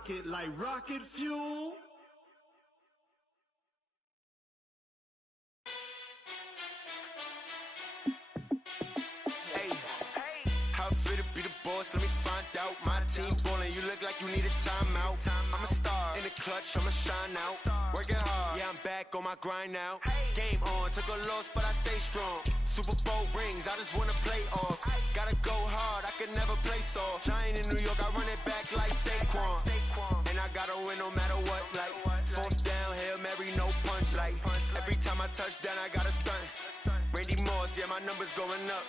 rocket like rocket fuel. Hey, how I feel to be the boss? Let me find out. My team ballin', you look like you need a timeout. I'm a star in the clutch, I'ma shine out. Working hard, yeah, I'm back on my grind now. Game on, took a loss, but I stay strong. Super Bowl rings, I just wanna play off. Gotta go hard, I can never play soft. Giant in New York, I run it back like Saquon. And I gotta win no matter what, like fourth down, Hail Mary, no punch. Like every time I touch down, I gotta stunt. Randy Moss, yeah, my numbers going up.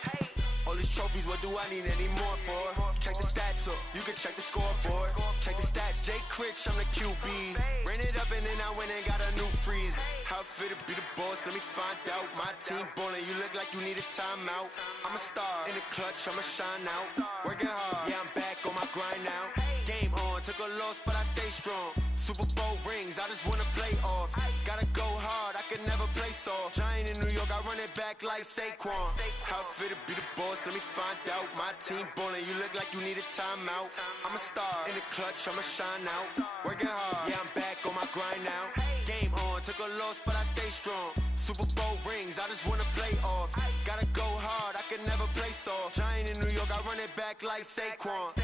All these trophies, what do I need any more for? Check the stats up, you can check the scoreboard. Check the stats, Jay Critch, I'm the QB. Ran it up and then I went and got a new freeze. How I feel to be the boss, let me find out. My team ballin', you look like you need a timeout. I'm a star in the clutch, I'ma shine out. Working hard, yeah, I'm back on my grind now. Game on, took a loss, but I stay strong. Super Bowl rings, I just wanna play off. Gotta go hard, I can never play soft. Giant in New York, I run it back like Saquon. How I feel to be the boss, let me find out. My team ballin', you look like you need a timeout. I'm a star in the clutch, I'ma shine out. Working hard, yeah, I'm back on my grind now. Game on, took a loss, but I stay strong. Super Bowl rings, I just wanna play off. Gotta go hard, I can never play soft. Giant in New York, I run it back like Saquon.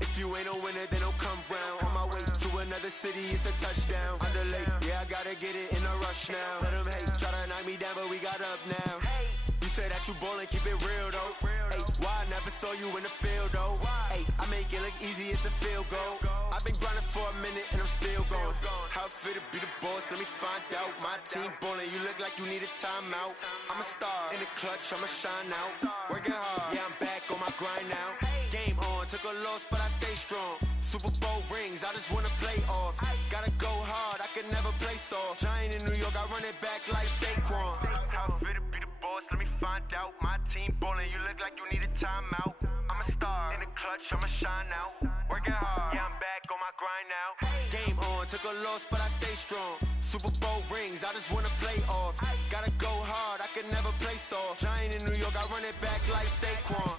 If you ain't a winner, then don't come round. On my way to another city, it's a touchdown. Underlay, yeah, I gotta get it in a rush now. Let them hate, try to knock me down, but we got up now. You say that you ballin', keep it real though. Ay, why I never saw you in the field though? Ay, I make it look easy, it's a field goal. I've been grinding for a minute and I'm still going. How I feel to be the boss, let me find out. My team ballin', you look like you need a timeout. I'm a star in the clutch, I'ma shine out. Working hard, yeah, I'm back on my grind now. Game on, took a loss, but I stay strong. Super Bowl rings, I just wanna play off. Gotta go hard, I can never play soft. Giant in New York, I run it back like Saquon. How I feel to be the boss, let me find out. My team ballin', you look like you need a timeout. I'm a star in the clutch, I'ma shine out. Working hard, yeah, I'm back on my grind now. Game on, took a loss, but I stay strong. Super Bowl rings, I just wanna play off. Gotta go hard, I can never play soft. Giant in New York, I run it back like Saquon.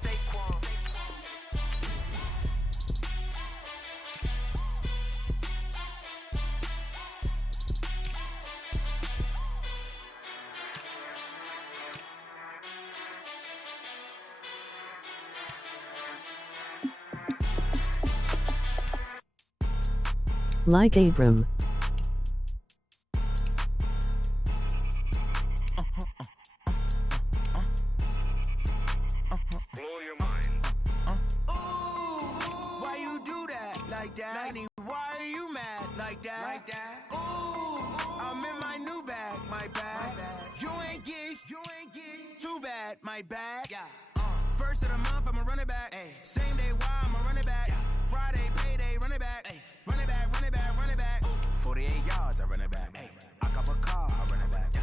Like Abram. Blow your mind. Why you do that like that? Why are you mad like that? Ooh, I'm in my new bag, my bag. You ain't get too bad, my bag. First of the month, I'ma run it back. Same day, why I'ma run it back. Friday, payday, run it back. Run it back, run it back, run it back. 48 yards, I run it back. I cop a car, I run it back.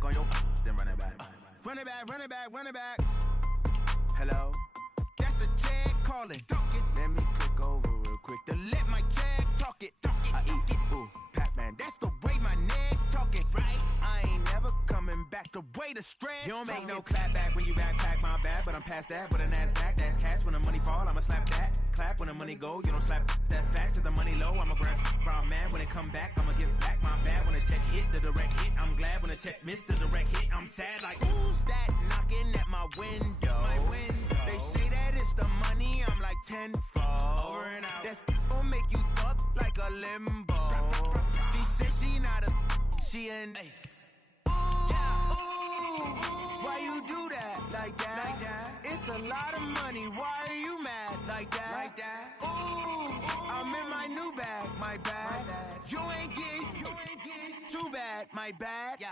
Go your then run it back. Run it back, run it back, run it back. Hello? That's the check calling. Let me click over real quick to let my check talk it. I eat it, ooh, Pac-Man. That's the way my neck talking. Right? I ain't never coming back the way the stress. You don't make no clap back when you backpack, my bad, but I'm past that. But a NASDAQ, that's cash. When the money fall, I'ma slap that. Clap when the money go, you don't slap. That's facts. If the money low, I'ma grab brown man. When it come back, I'ma give back my bad. When the check hit, the direct hit. I'm glad when the check missed the direct hit. I'm sad like, who's that knocking at my window? They say that it's the money, I'm like tenfold. Over and out. That's gon' make you up like a limbo. She said she not a, she an. Why you do that like that? It's a lot of money. Why are you mad like that? Ooh, I'm in my new bag, my bag. You ain't get too bad, my bad.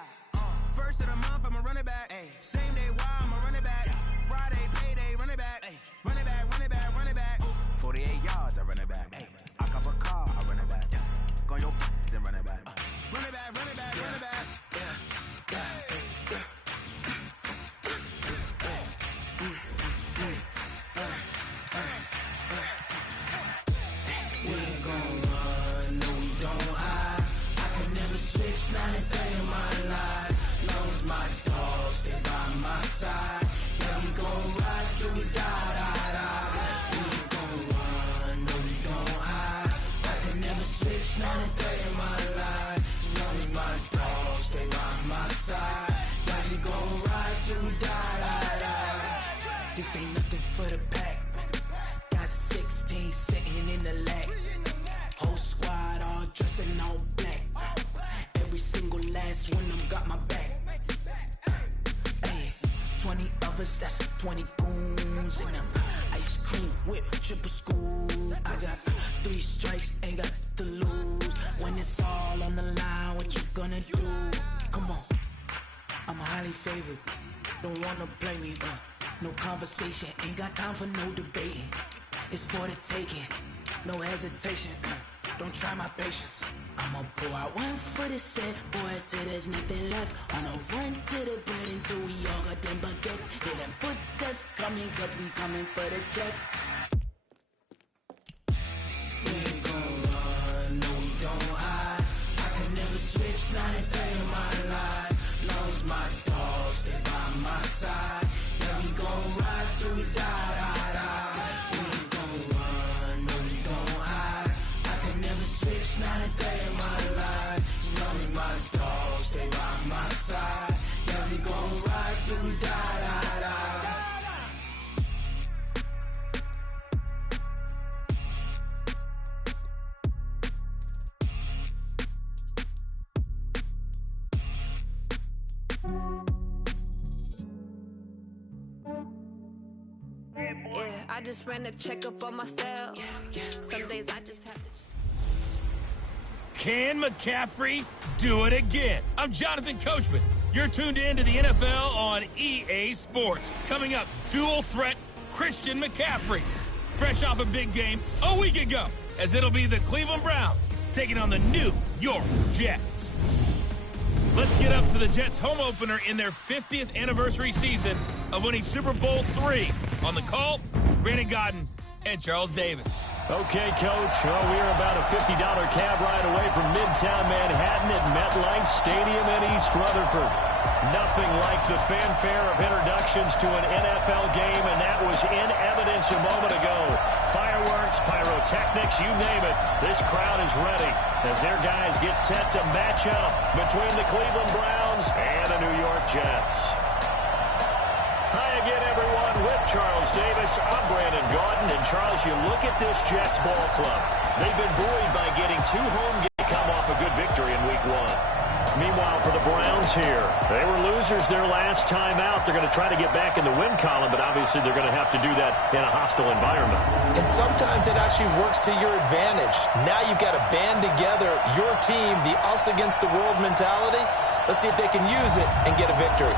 First of the month, I'ma run it back. Same day, why I'ma run it back. Friday, payday, run it back. Run it back, run it back, run it back. 48 yards, I run it back. I cop a car, I run it back. Go your then run it back. Run it back, run it back, run it back. We ain't gon' run, no we don't hide. I could never switch, not a day in my life. Knows my dogs, they by my side. this ain't nothing for the pack. Got 16 sitting in the lag. Whole squad all dressed in all black. Every single last one of them got my back. Hey, 20 of us, that's 20 goons in them. Ice cream whip, triple school. I got 3 strikes, ain't got to lose. When it's all on the line, what you gonna do? Come on, I'm highly favored. Don't wanna blame me, no conversation, ain't got time for no debating. It's for the taking, no hesitation, don't try my patience. I'ma pull out one for the set, boy, till there's nothing left. On a run to the bread until we all got them baguettes. Hear them footsteps coming, cause we coming for the check. We ain't gon' run, no we don't hide. I can never switch, not a day in my life. Long as my dogs, they by my side. Yeah, we gon' ride till we die, die, die. We ain't gon' run, no we don't hide. I can never switch, not a day in my life. As long as my dogs, they by my side. Yeah, we gon' ride till we die, die, die. Yeah, I just ran a checkup on myself. Some days I just have to. Can McCaffrey do it again? I'm Jonathan Coachman. You're tuned in to the NFL on EA Sports. Coming up, dual threat Christian McCaffrey. Fresh off a big game a week ago, as it'll be the Cleveland Browns taking on the New York Jets. Let's get up to the Jets' home opener in their 50th anniversary season of winning Super Bowl III. On the call, Brandon Godden and Charles Davis. Okay, Coach. Well, we're about a $50 cab ride away from Midtown Manhattan at MetLife Stadium in East Rutherford. Nothing like the fanfare of introductions to an NFL game, and that was in evidence a moment ago. Fireworks, pyrotechnics, you name it. This crowd is ready as their guys get set to match up between the Cleveland Browns and the New York Jets. Hi again, everyone. With Charles Davis, I'm Brandon Gaudin. And Charles, you look at this Jets ball club. They've been buoyed by getting 2 home games, come off a good victory in Week 1. Meanwhile, for the Browns here, they were losers their last time out. They're going to try to get back in the win column, but obviously they're going to have to do that in a hostile environment. And sometimes it actually works to your advantage. Now you've got to band together your team, the us against the world mentality. Let's see if they can use it and get a victory.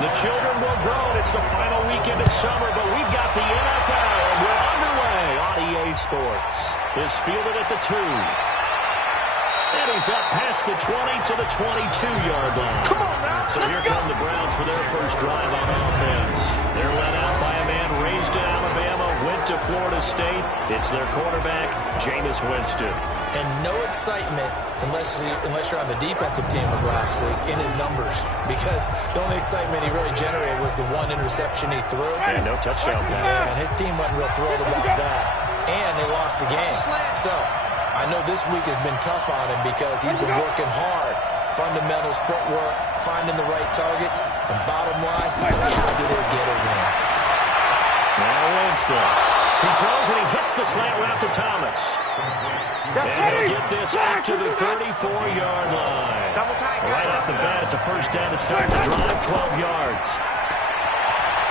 The children will grow. It's the final weekend of summer, but we've got the NFL, and we're underway on EA Sports. Is fielded at the 2. And he's up past the 20 to the 22-yard line. Come on now, so here come the Browns for their first drive on offense. They're led out by a man raised in Alabama, went to Florida State. It's their quarterback, Jameis Winston. And no excitement unless you're on the defensive team of last week in his numbers, because the only excitement he really generated was the 1 interception he threw. And no touchdown pass. And his team wasn't real thrilled about that. And they lost the game. So I know this week has been tough on him because he's been working hard. Fundamentals, footwork, finding the right targets, and bottom line, how do they get a win? Now Winston. He throws and he hits the slant route to Thomas. And he'll get this out to the 34-yard line. Right off the bat, it's a first down to start the drive, 12 yards.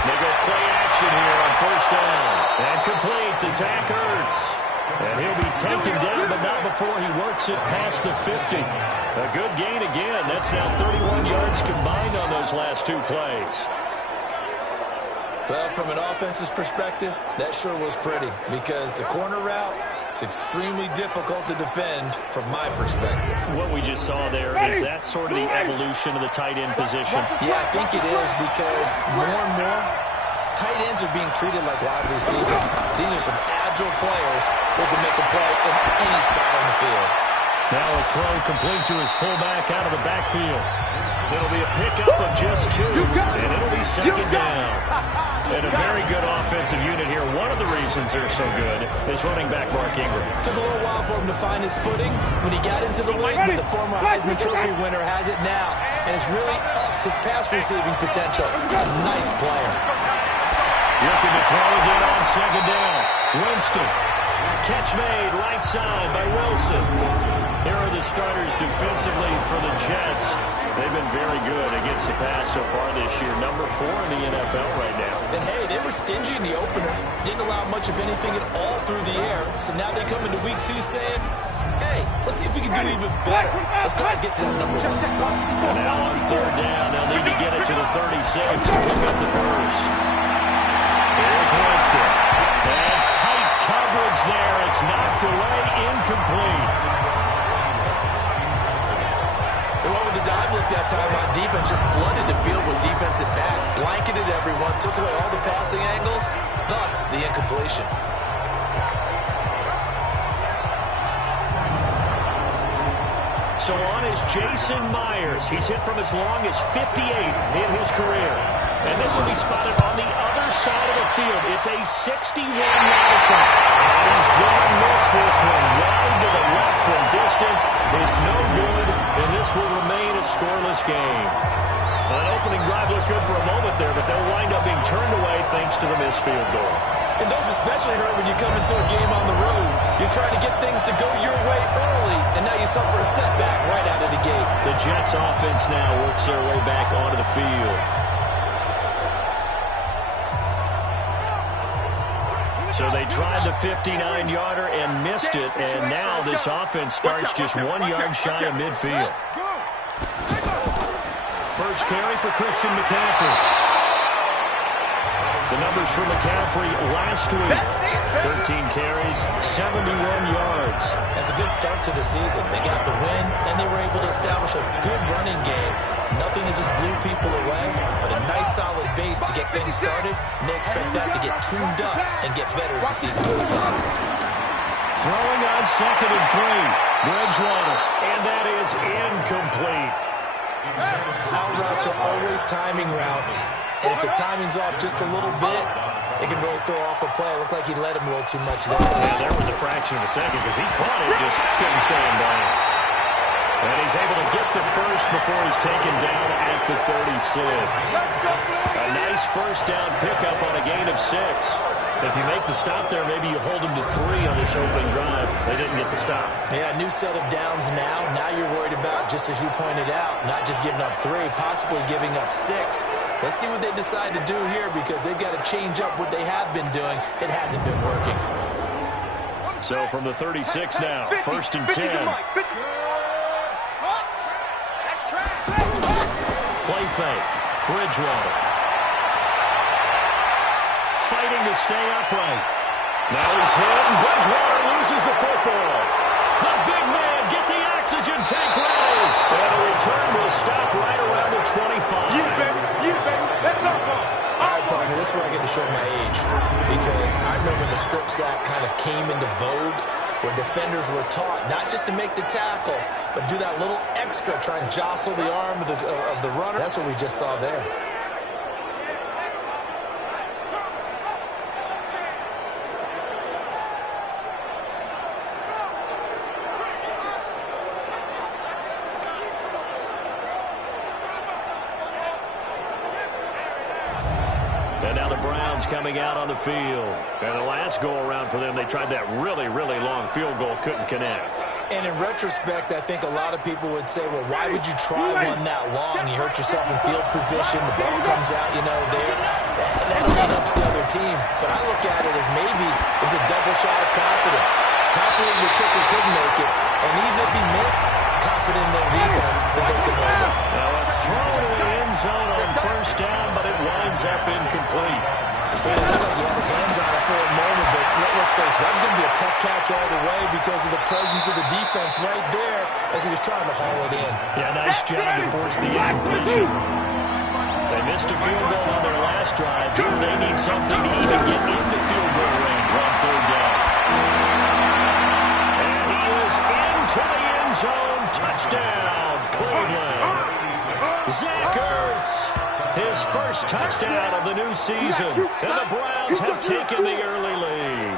They go play action here on first down. And complete to Zach Ertz. And he'll be taken down, but not before he works it past the 50. A good gain again. That's now 31 yards combined on those last 2 plays. Well, from an offensive perspective, that sure was pretty because the corner route It's extremely difficult to defend from my perspective. What we just saw there, is that sort of the evolution of the tight end position? Yeah, I think it is, because more and more tight ends are being treated like wide receivers. These are some agile players who can make a play in any spot on the field. Now a throw complete to his fullback out of the backfield. It'll be a pickup of just 2, and it'll be second down. And a very good offensive unit here. One of the reasons they're so good is running back Mark Ingram. Took a little while for him to find his footing when he got into the league, but the former Heisman Trophy winner has it now, and it's really upped his pass receiving potential. A nice player. Looking to throw again on second down. Winston. Catch made right side by Wilson. Here are the starters defensively for the Jets. They've been very good against the pass so far this year. Number 4 in the NFL right now. And hey, they were stingy in the opener. Didn't allow much of anything at all through the air. So now they come into week 2 saying, hey, let's see if we can do even better. Let's go ahead and get to that number 1 spot. And now on third down, they'll need to get it to the 36 to pick up the first. Here's Winston. And tight coverage there. It's knocked away, incomplete. They went with the dive look that time on defense, just flooded the field with defensive backs, blanketed everyone, took away all the passing angles, thus the incompletion. So on is Jason Myers. He's hit from as long as 58 in his career. And this will be spotted on the other side of the field. It's a 61-yard attempt. And he's going to miss this one wide to the left from distance. It's no good, and this will remain a scoreless game. Well, that opening drive looked good for a moment there, but they'll wind up being turned away thanks to the missed field goal. And those especially hurt when you come into a game on the road. You're trying to get things to go your way early, and now you suffer a setback right out of the gate. The Jets offense now works their way back onto the field. So they tried the 59-yarder and missed it, and now this offense starts just 1 yard shy of midfield. First carry for Christian McCaffrey. The numbers for McCaffrey last week. 13 carries, 71 yards. That's a good start to the season. They got the win, and they were able to establish a good running game. Nothing that just blew people away, but a nice solid base to get things started, and they expect that to get tuned up and get better as the season goes on. Throwing on 2nd and 3. Bridgewater, and that is incomplete. Out routes are always timing routes. And if the timing's off just a little bit, it can really throw off a play. It looked like he let him a little too much there. Yeah, there was a fraction of a second because he caught it, just couldn't stay in bounds. And he's able to get the first before he's taken down at the 36. A nice first down pickup on a gain of 6. If you make the stop there, maybe you hold them to 3 on this opening drive. They didn't get the stop. Yeah, new set of downs now. Now you're worried about, just as you pointed out, not just giving up 3, possibly giving up 6. Let's see what they decide to do here, because they've got to change up what they have been doing. It hasn't been working. So from the 36 now, 1st and 10. Play fake. Bridgewater. Fighting to stay upright. Now he's hit, and Bridgewater loses the football. The big man, get the oxygen tank ready. And the return will stop right around the 25. You baby, let's go. All right, partner, this is where I get to show my age. Because I remember when the strip sack kind of came into vogue, where defenders were taught not just to make the tackle, but do that little extra, try and jostle the arm of the runner. That's what we just saw there. And now the Browns coming out on the field. And the last go-around for them, they tried that really, really long field goal, couldn't connect. And in retrospect, I think a lot of people would say, well, why would you try one that long? You hurt yourself in field position. The ball comes out, there. That only helps the other team. But I look at it as maybe it was a double shot of confidence. Confident the kicker couldn't make it. And even if he missed, confident in their defense that they could hold it. Now a throw to the end zone on 1st down, but it winds up incomplete. It looked like he had his hands on it for a moment, but let's face it, that was going to be a tough catch all the way because of the presence of the defense right there as he was trying to haul it in. Yeah, nice job to force the incompletion. They missed a field goal on their last drive. Here they need something to even get into field goal range on third down. And he is into the end zone. Touchdown, Cleveland. Zach Ertz, his first touchdown of the new season. And the Browns have taken the early lead.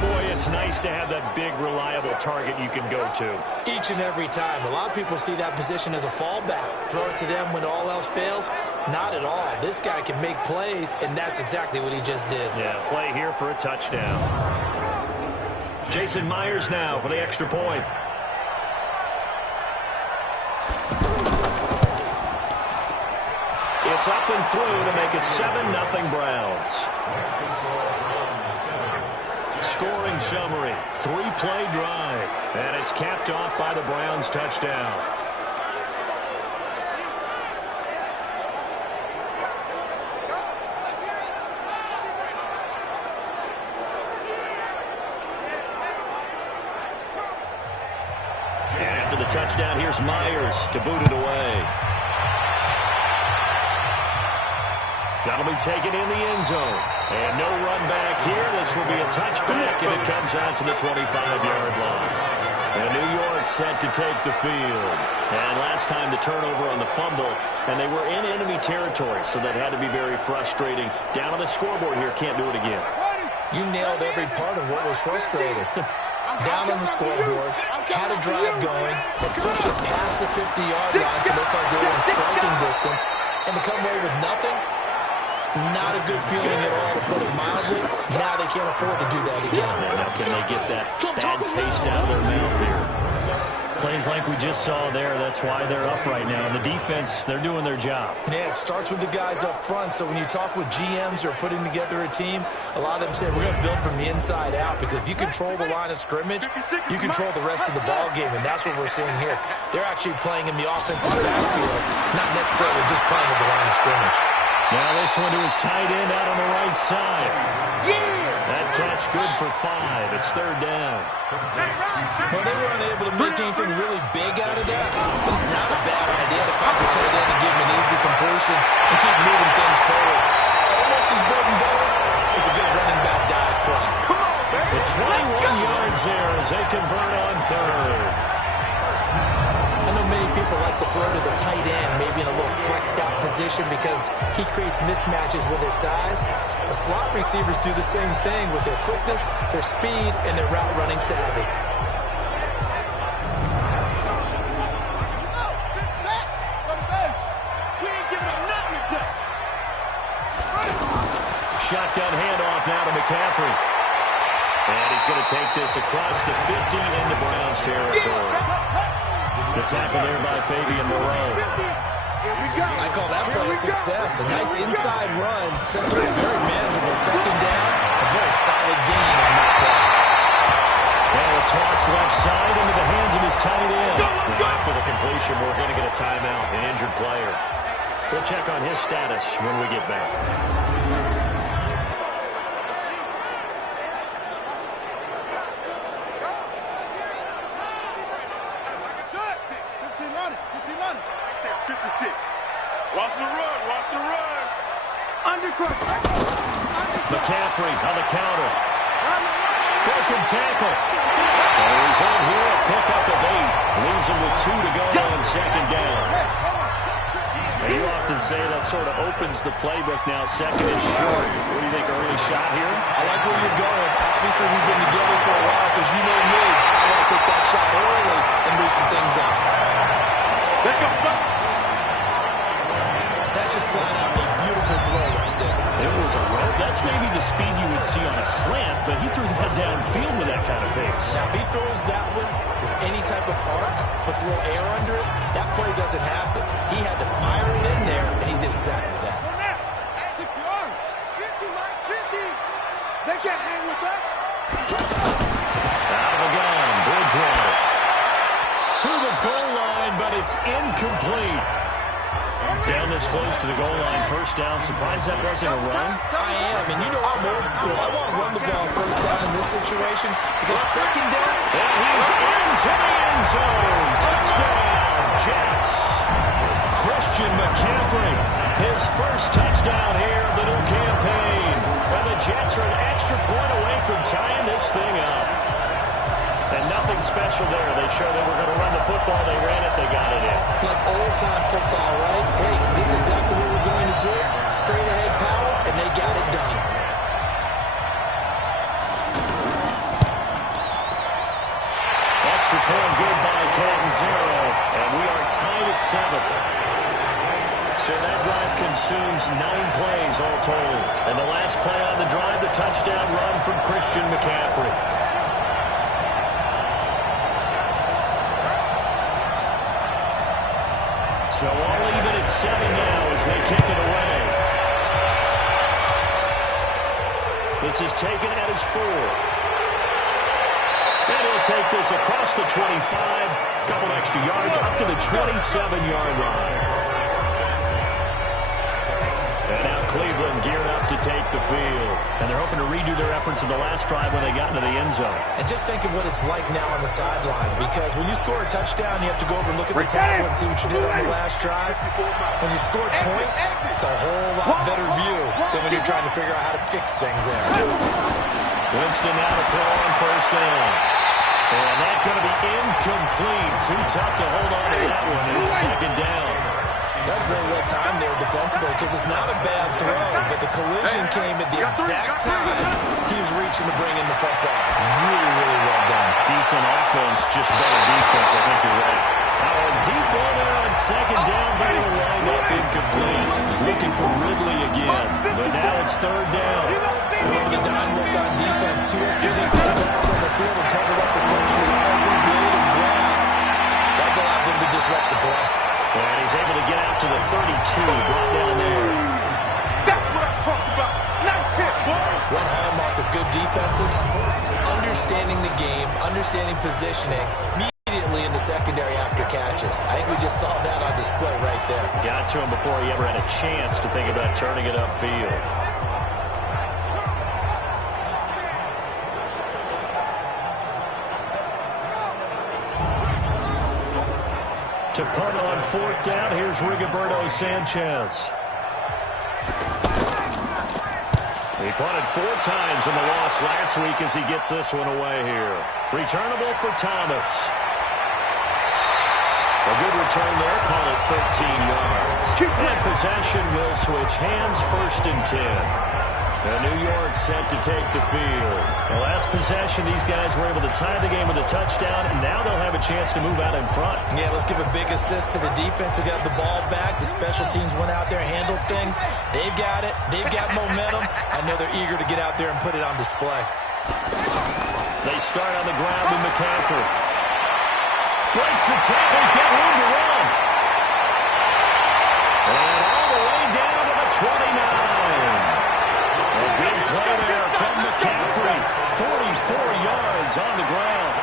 Boy, it's nice to have that big, reliable target you can go to. Each and every time. A lot of people see that position as a fallback. Throw it to them when all else fails. Not at all. This guy can make plays, and that's exactly what he just did. Yeah, play here for a touchdown. Jason Myers now for the extra point. It's up and through to make it 7-0 Browns. Scoring summary, 3-play drive, and it's capped off by the Browns touchdown. And after the touchdown, here's Myers to boot it away. That'll be taken in the end zone. And no run back here. This will be a touchback, and it comes out to the 25-yard line. And New York set to take the field. And last time the turnover on the fumble, and they were in enemy territory, so that had to be very frustrating. Down on the scoreboard here, can't do it again. You nailed every part of what was frustrating. Down on the scoreboard, had a drive going, and pushed it past the 50-yard line, so they thought they were in striking distance, and to come away with nothing. Not a good feeling at all, to put it mildly. Now they can't afford to do that again. Yeah, now can they get that bad taste out of their mouth here? Plays like we just saw there, that's why they're up right now. And the defense, they're doing their job. Yeah, it starts with the guys up front. So when you talk with GMs who are putting together a team, a lot of them say, we're going to build from the inside out. Because if you control the line of scrimmage, you control the rest of the ball game. And that's what we're seeing here. They're actually playing in the offensive backfield, not necessarily just playing at the line of scrimmage. Now this one to his tight end out on the right side. That catch good for 5. It's third down. Well, they were unable to make anything really big out of that. It's not a bad idea to find your tight end and give him an easy completion and keep moving things forward. Almost as bread and butter is a good running back dive play. The 21 yards there as they convert on third. I know many people like to throw to the tight end, maybe in a little flexed out position because he creates mismatches with his size. The slot receivers do the same thing with their quickness, their speed, and their route running savvy. Shotgun handoff now to McCaffrey. And he's going to take this across the 50 into Browns territory. The tackle there by Fabian Moreau. I call that play a success. A nice inside run. Sets up a very manageable second down. A very solid gain on that play. And a toss left side into the hands of his tight end. After the completion, we're going to get a timeout. An injured player. We'll check on his status when we get back. Watch the run, watch the run. Undercut. McCaffrey on the counter. Broken tackle. And he's on here, a pickup of 8. Leaves him with 2 to go on second down. And you often say that sort of opens the playbook now. Second and short. What do you think, early shot here? I like where you're going. Obviously, we've been together for a while because you know me. I want to take that shot early and loosen things up. Let's go. That's just flat out a beautiful throw right there. It was a rope. That's maybe the speed you would see on a slant, but he threw that downfield with that kind of pace. Now, if he throws that one with any type of arc, puts a little air under it, that play doesn't happen. He had to fire it in there, and he did exactly that. 50. They can't hang with us. Out of the gun, Bridgewater. To the goal line, but it's incomplete. Down this close to the goal line, first down. Surprised that wasn't a run? I am, and you know I'm old school. I want to run the ball first situation because second down. And he's into the end zone. Touchdown, Jets. Christian McCaffrey, his first touchdown here of the new campaign. And the Jets are an extra point away from tying this thing up. And nothing special there. They showed they were going to run the football. They ran it. They got it in. Like old-time football, right? Hey, this is exactly what we're going to do. Straight-ahead power, and they got it done. Extra point good by Catanzaro, and we are tied at 7. So that drive consumes 9 plays all told. And the last play on the drive, the touchdown run from Christian McCaffrey. So all even at 7 now as they kick it away. This is taken at his 4. And he'll take this across the 25. Couple extra yards up to the 27-yard line. And now Cleveland geared up to take the field. And they're hoping to redo their efforts in the last drive when they got into the end zone. And just think of what it's like now on the sideline. Because when you score a touchdown, you have to go over and look at the tackle and see what you did on the last drive. When you scored points, it's a whole lot better view than when you're trying to figure out how to fix things there. Winston now to throw on first down. And that's going to be incomplete. Too tough to hold on to that one. It's second down. That's very well timed there defensively because it's not a bad throw, but the collision came at the exact time he was reaching to bring in the football. Really, really well done. Decent offense, just better defense. I think you're right. Now a deep ball there on second down, but it'll wind up incomplete. He's looking for Ridley again, but now it's third down. Remember the dime looked on defense. 2 extra defensive backs on the field and covered up essentially every blade of grass. That allowed them to disrupt the play. And he's able to get out to the 32, brought down there. That's what I'm talking about. Nice hit, boy. One hallmark of good defenses is understanding the game, understanding positioning immediately in the secondary after catches. I think we just saw that on display right there. Got to him before he ever had a chance to think about turning it upfield. To punt on fourth down, here's Rigoberto Sanchez. He punted 4 times in the loss last week as he gets this one away here. Returnable for Thomas. A good return there, call it 13 yards. And possession will switch hands, first and 10. And New York set to take the field. The last possession, these guys were able to tie the game with a touchdown, and now they'll have a chance to move out in front. Yeah, let's give a big assist to the defense who got the ball back. The special teams went out there, handled things. They've got it. They've got momentum. I know they're eager to get out there and put it on display. They start on the ground with McCaffrey. Breaks the tackle. He's got room to run. And all the way down to the 29. A big play there from McCaffrey. 44 yards on the ground.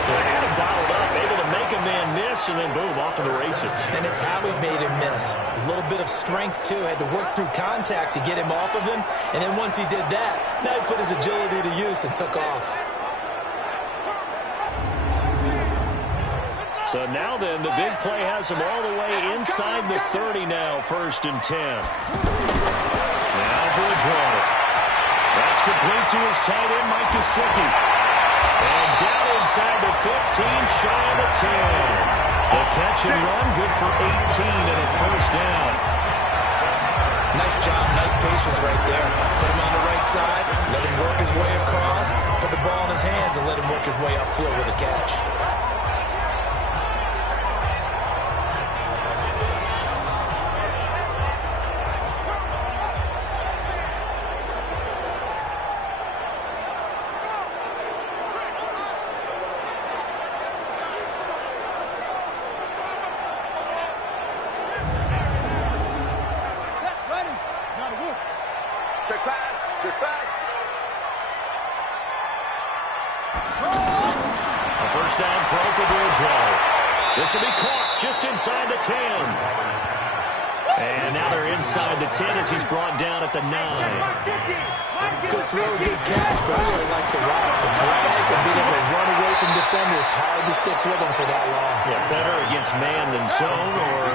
So they had him bottled up, able to make a man miss, and then boom, off to the races. And it's how he made him miss. A little bit of strength, too. Had to work through contact to get him off of him. And then once he did that, now he put his agility to use and took off. So now then, the big play has him all the way inside the 30 now, first and 10. Now Bridgewater. That's complete to his tight end, Mike Gesicki. And down inside the 15, shy of the 10. The catch and run, good for 18 and a first down. Nice job, nice patience right there. Put him on the right side, let him work his way across, put the ball in his hands, and let him work his way upfield with a catch. Check pass. Check pass. A first down throw for Bridgewater. This will be caught just inside the 10. And now they're inside the 10 as he's brought down at the 9. Good throw, good catch, but I really like the is hard to stick with them for that long. Yeah, better against man than zone, or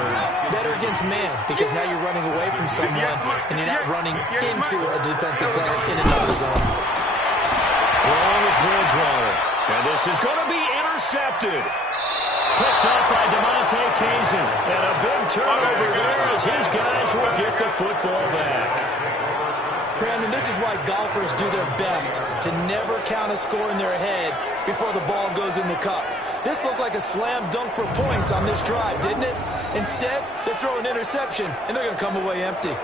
better against man, because now you're running away from someone and you're not running into a defensive player in another zone. Throwing is Bridgewater, and this is going to be intercepted. Picked up by DeMonte Kazin, and a big turnover there as his guys will get the football back. Brandon, this is why golfers do their best to never count a score in their head before the ball goes in the cup. This looked like a slam dunk for points on this drive, didn't it? Instead, they throw an interception, and they're going to come away empty.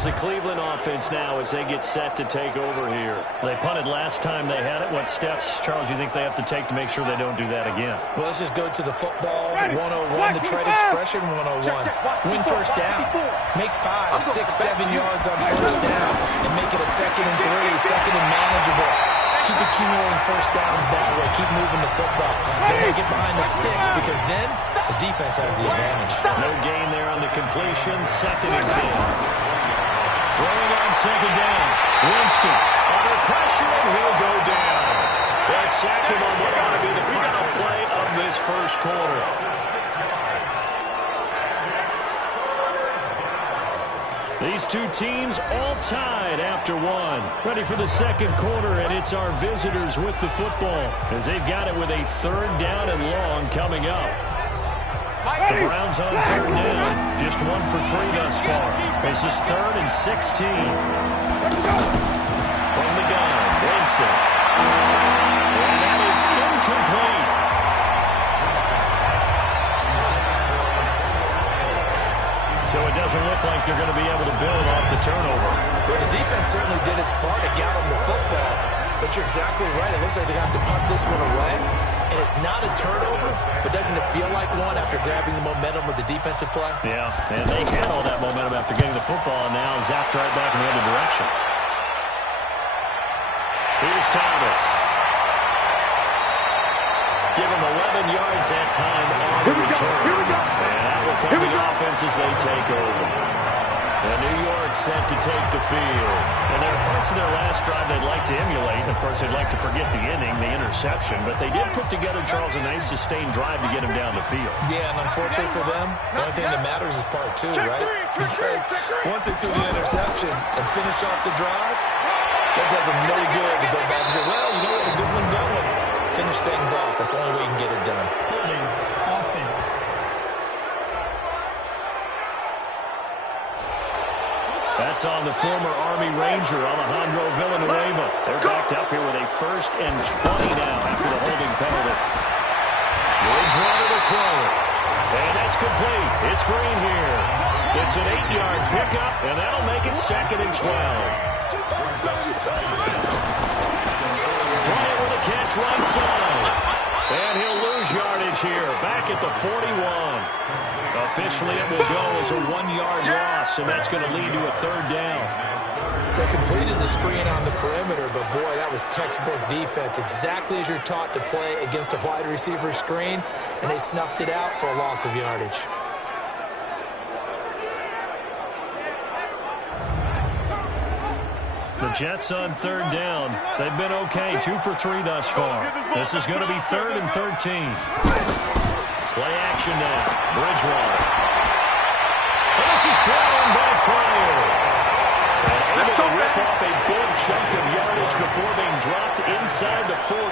It's the Cleveland offense now as they get set to take over here. They punted last time they had it. What steps, Charles, you think they have to take to make sure they don't do that again? Well, let's just go to the football 101, the trade expression 101. Win first down. Make 5, 6, 7 yards on first down and make it a 2nd and 3, 2nd and manageable. Keep accumulating first downs that way. Keep moving the football. Then they get behind the sticks because then the defense has the advantage. No gain there on the completion. 2nd and 10. Throwing on 2nd down. Winston under pressure, and he'll go down. The second on what ought to be the final play of this first quarter. These two teams all tied after one. Ready for the second quarter, and it's our visitors with the football as they've got it with a 3rd down and long coming up. The Browns on 3rd down. Just 1 for 3 thus far. This is 3rd and 16. From the gun, Winston. And that is incomplete. So it doesn't look like they're going to be able to build off the turnover. Well, the defense certainly did its part to gather the football. But you're exactly right. It looks like they're going to have to punt this one away. And it's not a turnover, but doesn't it feel like one after grabbing the momentum with the defensive play? Yeah, and they had all that momentum after getting the football, and now zapped right back in the other direction. Here's Thomas. Give him 11 yards that time on the return. And that will come the offense as they take over. And New York set to take the field. And there are parts of their last drive they'd like to emulate. Of course, they'd like to forget the inning, the interception. But they did put together, Charles, a nice sustained drive to get him down the field. Yeah, and unfortunately for them, the only thing that matters is part 2, right? Because once they threw the interception and finished off the drive, that does them no good to go back and say, well, you know what, a good one going. Finish things off. That's the only way you can get it done. Holding offense. That's on the former Army Ranger, Alejandro Villanueva. They're backed up here with a 1st and 20 now after the holding penalty. Bridgewater to throw it. And that's complete. It's Green here. It's an 8-yard pickup, and that'll make it 2nd and 12. Bryant with a catch right side. And he'll lose yardage here, back at the 41. Officially, it will go as a 1-yard loss, and that's going to lead to a 3rd down. They completed the screen on the perimeter, but boy, that was textbook defense. Exactly as you're taught to play against a wide receiver screen, and they snuffed it out for a loss of yardage. The Jets on 3rd down. They've been okay, 2 for 3 thus far. This is going to be 3rd and 13. Play action now. Bridgewater. This is thrown by Pryor. And able to rip off a big chunk of yardage before being dropped inside the 40.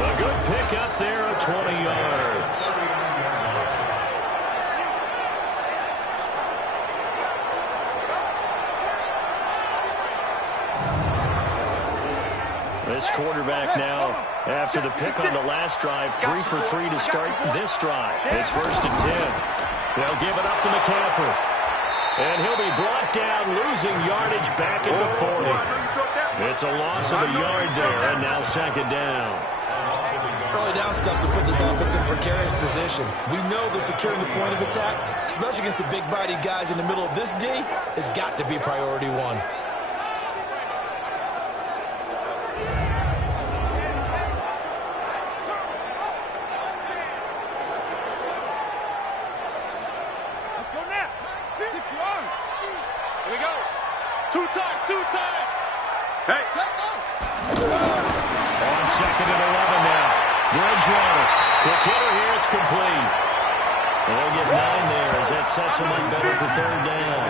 A good pickup there at 20 yards. This quarterback now, after the pick on the last drive, 3 for 3 to start this drive. It's 1st and 10. They'll give it up to McCaffrey. And he'll be brought down, losing yardage back at the 40. It's a loss of a yard there, and now 2nd down. Early down stuff to put this offense in precarious position. We know that securing the point of attack, especially against the big-bodied guys in the middle of this D, has got to be priority 1. Two times. Hey. On 2nd and 11 now. Bridgewater. Quick hitter here. It's complete. They'll get 9 there as that sets them up better for 3rd down.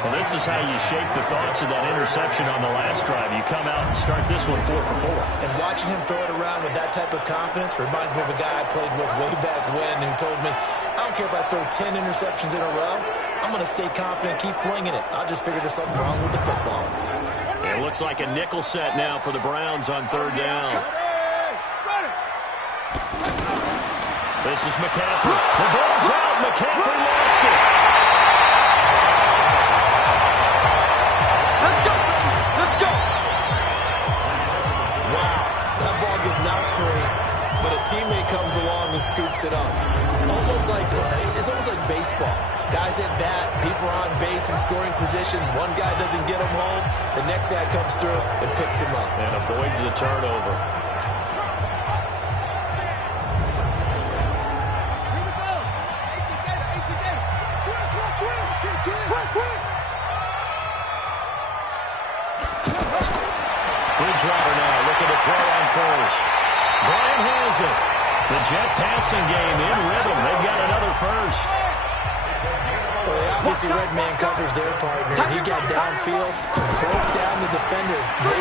Well, this is how you shape the thoughts of that interception on the last drive. You come out and start this one 4 for 4. And watching him throw it around with that type of confidence reminds me of a guy I played with way back when who told me, I don't care if I throw 10 interceptions in a row. I'm going to stay confident, keep flinging it. I'll just figure there's something wrong with the football. It looks like a nickel set now for the Browns on 3rd down. This is McCaffrey. The ball's out. McCaffrey lost it. Let's go. Wow, that ball gets knocked free, but a teammate comes along and scoops it up. It's almost like baseball. Guys at bat, people are on base in scoring position. One guy doesn't get him home. The next guy comes through and picks him up. And avoids the turnover. Bridgewater now looking to throw on first. Bryant has it. The Jet passing game in rhythm. They've got another first. Well, obviously red man covers their partner. He got downfield, broke down the defender, made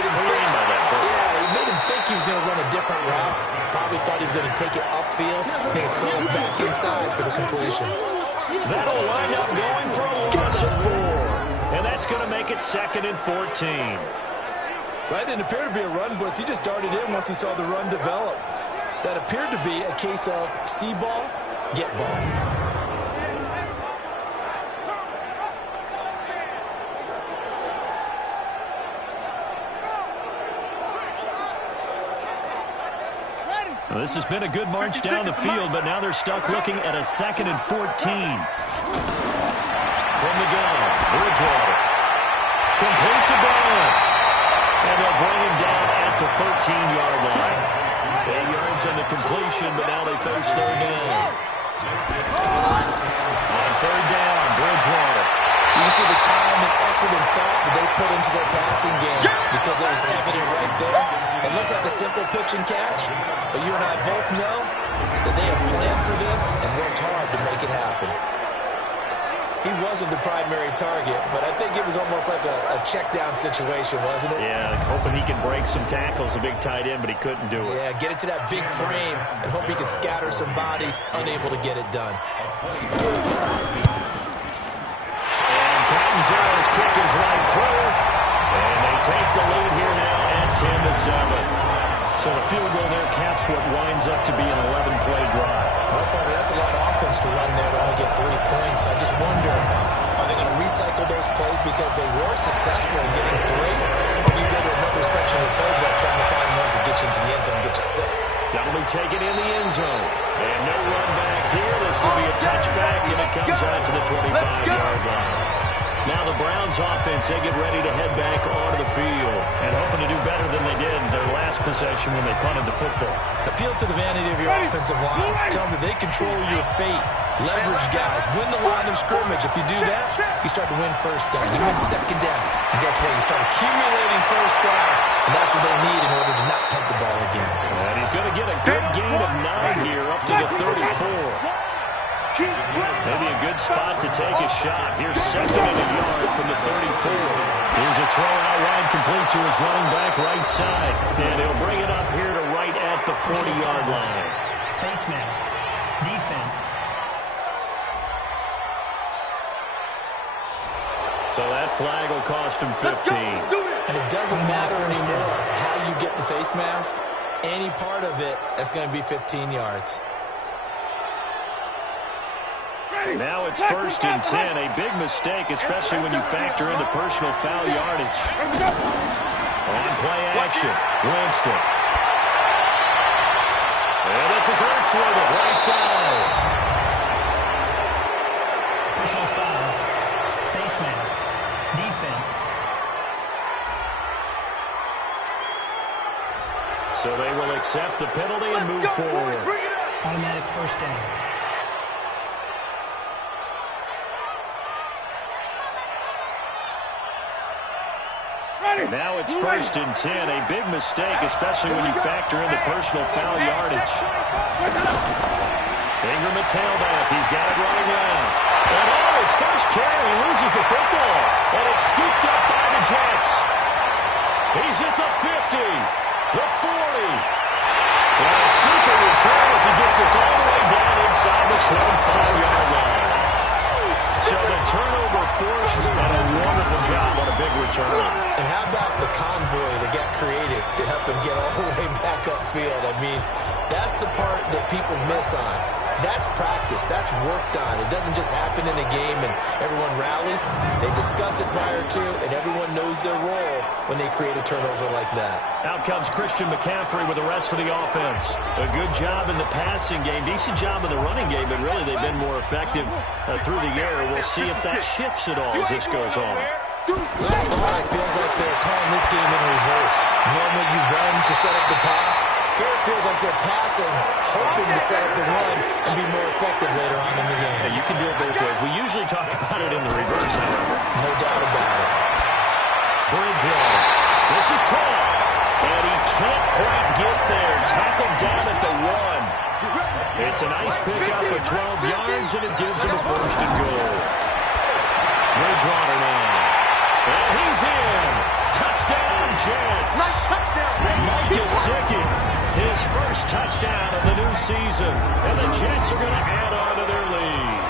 him think he was going to run a different route. Probably thought he was going to take it upfield, then it curls back inside for the completion. That'll wind up going for a loss of 4. And that's going to make it 2nd and 14. That didn't appear to be a run blitz. He just darted in once he saw the run develop. That appeared to be a case of see ball, get ball. Well, this has been a good march down the field, but now they're stuck looking at a 2nd and 14. From the gun, Bridgewater. Complete to Bryant. And they'll bring him down at the 13-yard line. 8 yards on the completion, but now they face 3rd down. On 3rd down, Bridgewater. You can see the time and effort and thought that they put into their passing game because it was evident right there. It looks like a simple pitch and catch, but you and I both know that they have planned for this and worked hard to make it happen. He wasn't the primary target, but I think it was almost like a check down situation, wasn't it? Yeah, hoping he can break some tackles, a big tight end, but he couldn't do it. Yeah, get it to that big frame and hope he can scatter some bodies, unable to get it done. And Catanzaro's kick is right through, and they take the lead here now at 10-7. So the field goal there caps what winds up to be an 11-play drive. That's a lot of offense to run there to only get 3 points. I just wonder, are they going to recycle those plays because they were successful in getting 3? Or do you go to another section of the playbook trying to find ones that get you into the end zone and get you 6? That'll be taken in the end zone. And no run back here. This will be a touchback, and it comes out to the 25-yard line. Now the Browns offense, they get ready to head back onto the field and hoping to do better than they did in their last possession when they punted the football. Appeal to the vanity of your offensive line. Tell them that they control your fate. Leverage guys. Win the line of scrimmage. If you do that, you start to win first down. You win 2nd down. And guess what? You start accumulating first downs. And that's what they need in order to not punt the ball again. And he's going to get a good gain of 9 here up to the 34. Maybe a good spot to take a shot. Here's 2nd and a yard from the 34. Here's a throw out wide complete to his running back right side. And he'll bring it up here to right at the 40-yard line. Face mask. Defense. So that flag will cost him 15. And it doesn't matter anymore how you get the face mask. Any part of it, that's going to be 15 yards. Now it's 1st and 10. A big mistake, especially when you factor in the personal foul yardage. On play action, Winston. And this is Ertz with it, right side. Personal foul. Face mask. Defense. So they will accept the penalty and move forward. Automatic 1st down. Now it's 1st and 10. A big mistake, especially when you factor in the personal foul yardage. Ingram at tailback. He's got it running left. And on his first carry, he loses the football. And it's scooped up by the Jets. He's at the 50, the 40. And a super return as he gets us all the way down inside the 25-yard line. So the turnover forced and a wonderful job on a big return. And how about the convoy that got created to help him get all the way back upfield? I mean, that's the part that people miss on. That's practice. That's worked on. It doesn't just happen in a game and everyone rallies. They discuss it prior to, and everyone knows their role when they create a turnover like that. Out comes Christian McCaffrey with the rest of the offense. A good job in the passing game. Decent job in the running game, but really they've been more effective through the air. We'll see if that shifts at all as this goes on. Thus far, it feels like they're calling this game in reverse. Normally you run to set up the pass. Here it feels like they're passing, hoping to set up the run and be more effective later on in the game. Yeah, you can do it both ways. We usually talk about it in the reverse, however. No doubt about it. Bridgewater. This is caught. And he can't quite get there. Tackled down at the 1. It's a nice pickup of 12 yards, and it gives him a 1st and goal. Bridgewater now. And he's in. Touchdown, Jets. Mike Gesicki, his first touchdown of the new season. And the Jets are going to add on to their lead.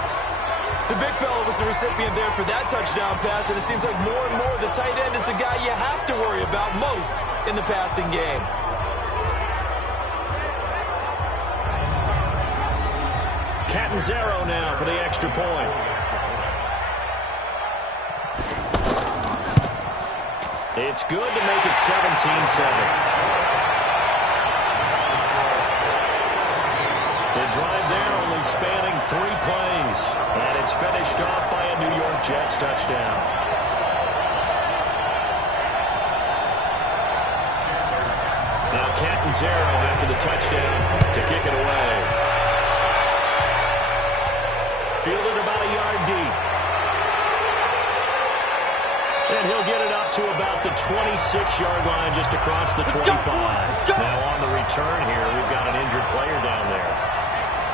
The big fella was the recipient there for that touchdown pass, and it seems like more and more the tight end is the guy you have to worry about most in the passing game. Catanzaro now for the extra point. It's good to make it 17-7. The drive there only spanning 3 plays. And it's finished off by a New York Jets touchdown. Now Catanzaro after the touchdown to kick it away. Fielded about a yard deep. And he'll get it up to about the 26-yard line just across the 25. Now on the return here, we've got an injured player down there.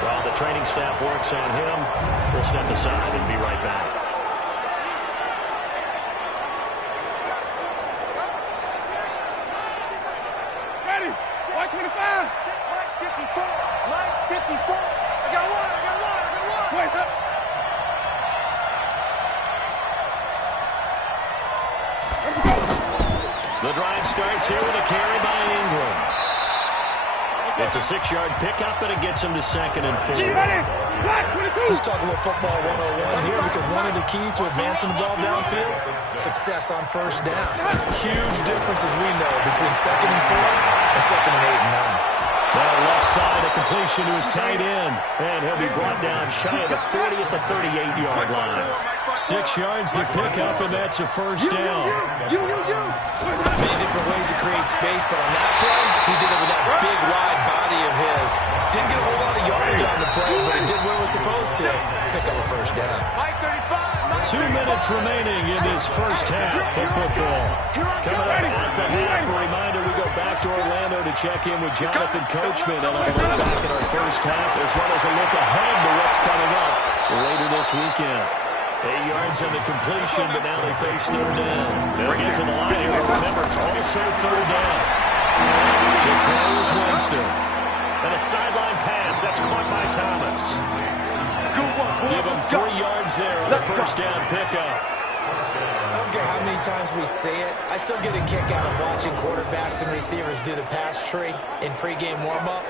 While the training staff works on him, we'll step aside and be right back. Ready? White 25. White 54. White 54. I got one. Wait up. The drive starts here with a carry by Ingram. It's a 6-yard pickup, and it gets him to 2nd and 4. Let's talk a little football 101 here, because one of the keys to advancing the ball downfield, success on 1st down. Huge difference, as we know, between 2nd and 4 and 2nd and 8 and 9. Now left side, a completion to his tight end. And he'll be brought down shy of the 40 at the 38-yard line. 6 yards the pickup, and that's a 1st down. Many different ways to create space, but on that play, he did it with that big, wide body of his. Didn't get a whole lot of yardage on the play, but it did what it was supposed to. Pick up a 1st down. 2 minutes remaining in this first half of football. Coming up at the half, a reminder, we go back to Orlando to check in with Jonathan Coachman and a look back at our first half, as well as a look ahead to what's coming up later this weekend. 8 yards on the completion, but now they face 3rd down. They'll get to the line here. Remember, it's also 3rd down. Just throws Winston. And a sideline pass. That's caught by Thomas. Give him 3 yards there on the 1st down pickup. I don't care how many times we say it, I still get a kick out of watching quarterbacks and receivers do the pass tree in pregame warm-up.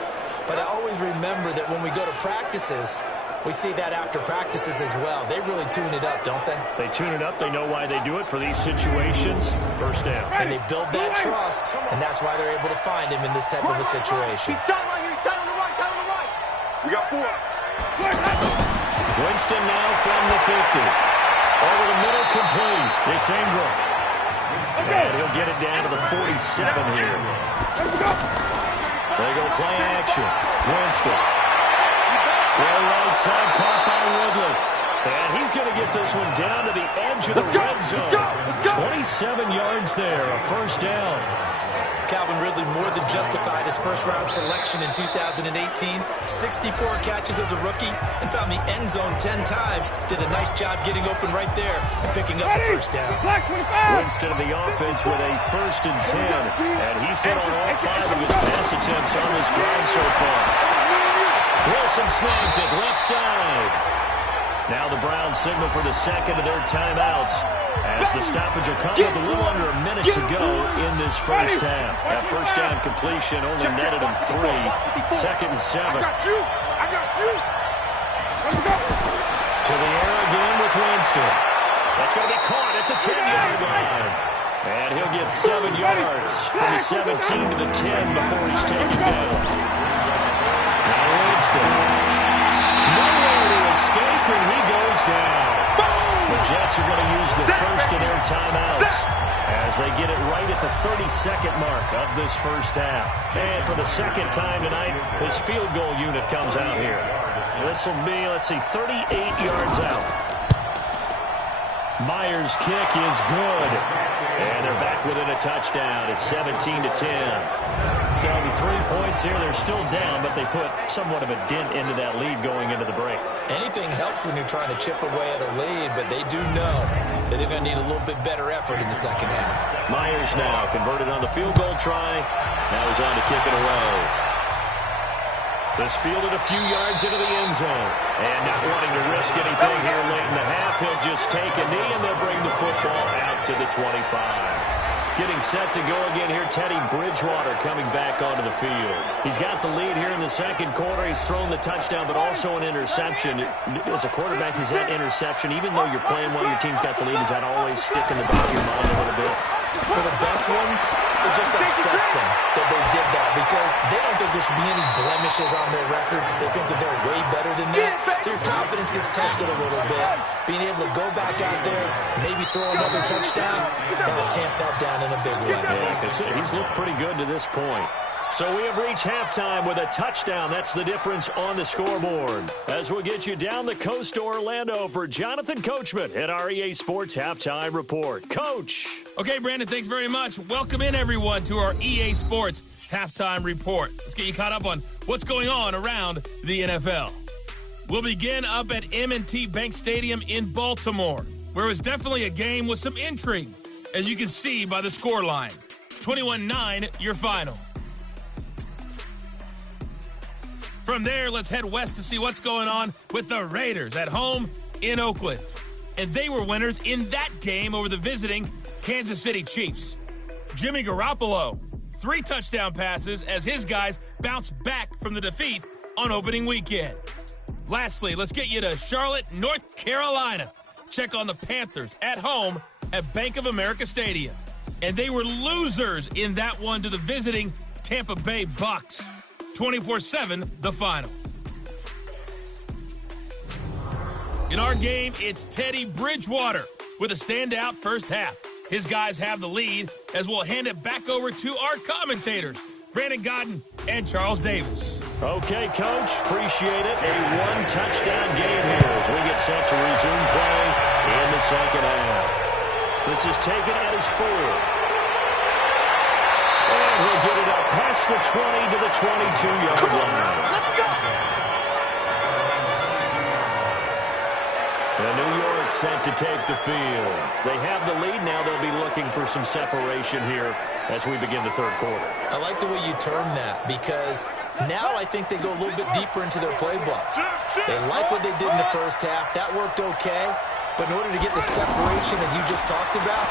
But I always remember that when we go to practices, we see that after practices as well. They really tune it up, don't they? They tune it up. They know why they do it for these situations. 1st down. And they build that trust, and that's why they're able to find him in this type of a situation. We got 4. Winston now from the 50. Over the middle, complete. It's Ingram. And he'll get it down to the 47 here. They go play action. Winston. Throw right side, caught by Ridley. And he's going to get this one down to the edge of the red zone. 27 yards there, a first down. Calvin Ridley more than justified his first-round selection in 2018. 64 catches as a rookie and found the end zone 10 times. Did a nice job getting open right there and picking up the first down. Winston of the offense with a 1st and 10. And he's hit on all 5 of his pass attempts on this drive so far. Wilson snags it left side. Now the Browns signal for the second of their timeouts as the stoppage will come with a little under a minute to go in this first half. That first down completion only netted him 3. 2nd and 7. I got you. To the air again with Winston. That's going to be caught at the 10-yard line. And he'll get 7 yards from the 17 to the 10 before he's taken down. Now Winston. Nowhere to escape, and he goes down. The Jets are going to use the first of their timeouts as they get it right at the 32nd mark of this first half. And for the second time tonight, his field goal unit comes out here. This will be, 38 yards out. Myers' kick is good. And they're back within a touchdown. It's 17-10. So the 3 points here, they're still down, but they put somewhat of a dent into that lead going into the break. Anything helps when you're trying to chip away at a lead, but they do know that they're going to need a little bit better effort in the second half. Myers now converted on the field goal try. Now he's on to kick it away. This fielded a few yards into the end zone. And not wanting to risk anything here late in the half, he'll just take a knee and they'll bring the football out to the 25. Getting set to go again here, Teddy Bridgewater coming back onto the field. He's got the lead here in the second quarter. He's thrown the touchdown, but also an interception. As a quarterback, he's had interception. Even though you're playing while your team's got the lead, does that always stick in the back of your mind a little bit? For the best ones, it just upsets them that they did that because they don't think there should be any blemishes on their record. They think that they're way better than that. So your confidence gets tested a little bit. Being able to go back out there, maybe throw another touchdown, that will tamp that down in a big way. Yeah, because he's looked pretty good to this point. So we have reached halftime with a touchdown. That's the difference on the scoreboard. As we'll get you down the coast to Orlando for Jonathan Coachman at our EA Sports Halftime Report. Coach. Okay, Brandon, thanks very much. Welcome in, everyone, to our EA Sports Halftime Report. Let's get you caught up on what's going on around the NFL. We'll begin up at M&T Bank Stadium in Baltimore, where it was definitely a game with some intrigue, as you can see by the scoreline. 21-9, your final. From there, let's head west to see what's going on with the Raiders at home in Oakland. And they were winners in that game over the visiting Kansas City Chiefs. Jimmy Garoppolo, 3 touchdown passes as his guys bounced back from the defeat on opening weekend. Lastly, let's get you to Charlotte, North Carolina. Check on the Panthers at home at Bank of America Stadium. And they were losers in that one to the visiting Tampa Bay Bucks. 24-7, the final. In our game, it's Teddy Bridgewater with a standout first half. His guys have the lead as we'll hand it back over to our commentators, Brandon Godden and Charles Davis. Okay, Coach, appreciate it. A 1-touchdown game here as we get set to resume play in the second half. This is taken at his 4. And he'll get it up past the 20 to the 22-yard line. Let's go! And New York set to take the field. They have the lead now. They'll be looking for some separation here as we begin the third quarter. I like the way you term that because now I think they go a little bit deeper into their playbook. They like what they did in the first half. That worked okay. But in order to get the separation that you just talked about,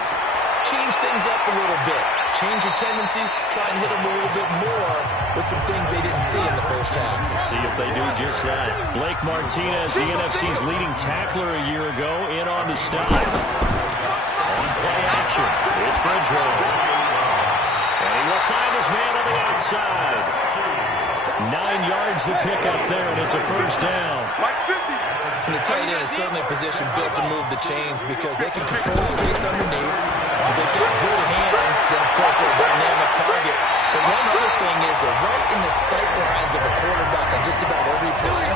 change things up a little bit. Change your tendencies. Try and hit them a little bit more with some things they didn't see in the first half. We'll see if they do just that. Blake Martinez, the NFC's leading tackler a year ago, in on the stop. On play action, it's Bridgewater. And he will find his man on the outside. 9 yards to pick up there, and it's a first down. And the tight end is certainly a position built to move the chains because they can control space underneath. If they've got good hands, then, of course, they're a dynamic target. But one other thing is they're right in the sight lines of a quarterback on just about every play,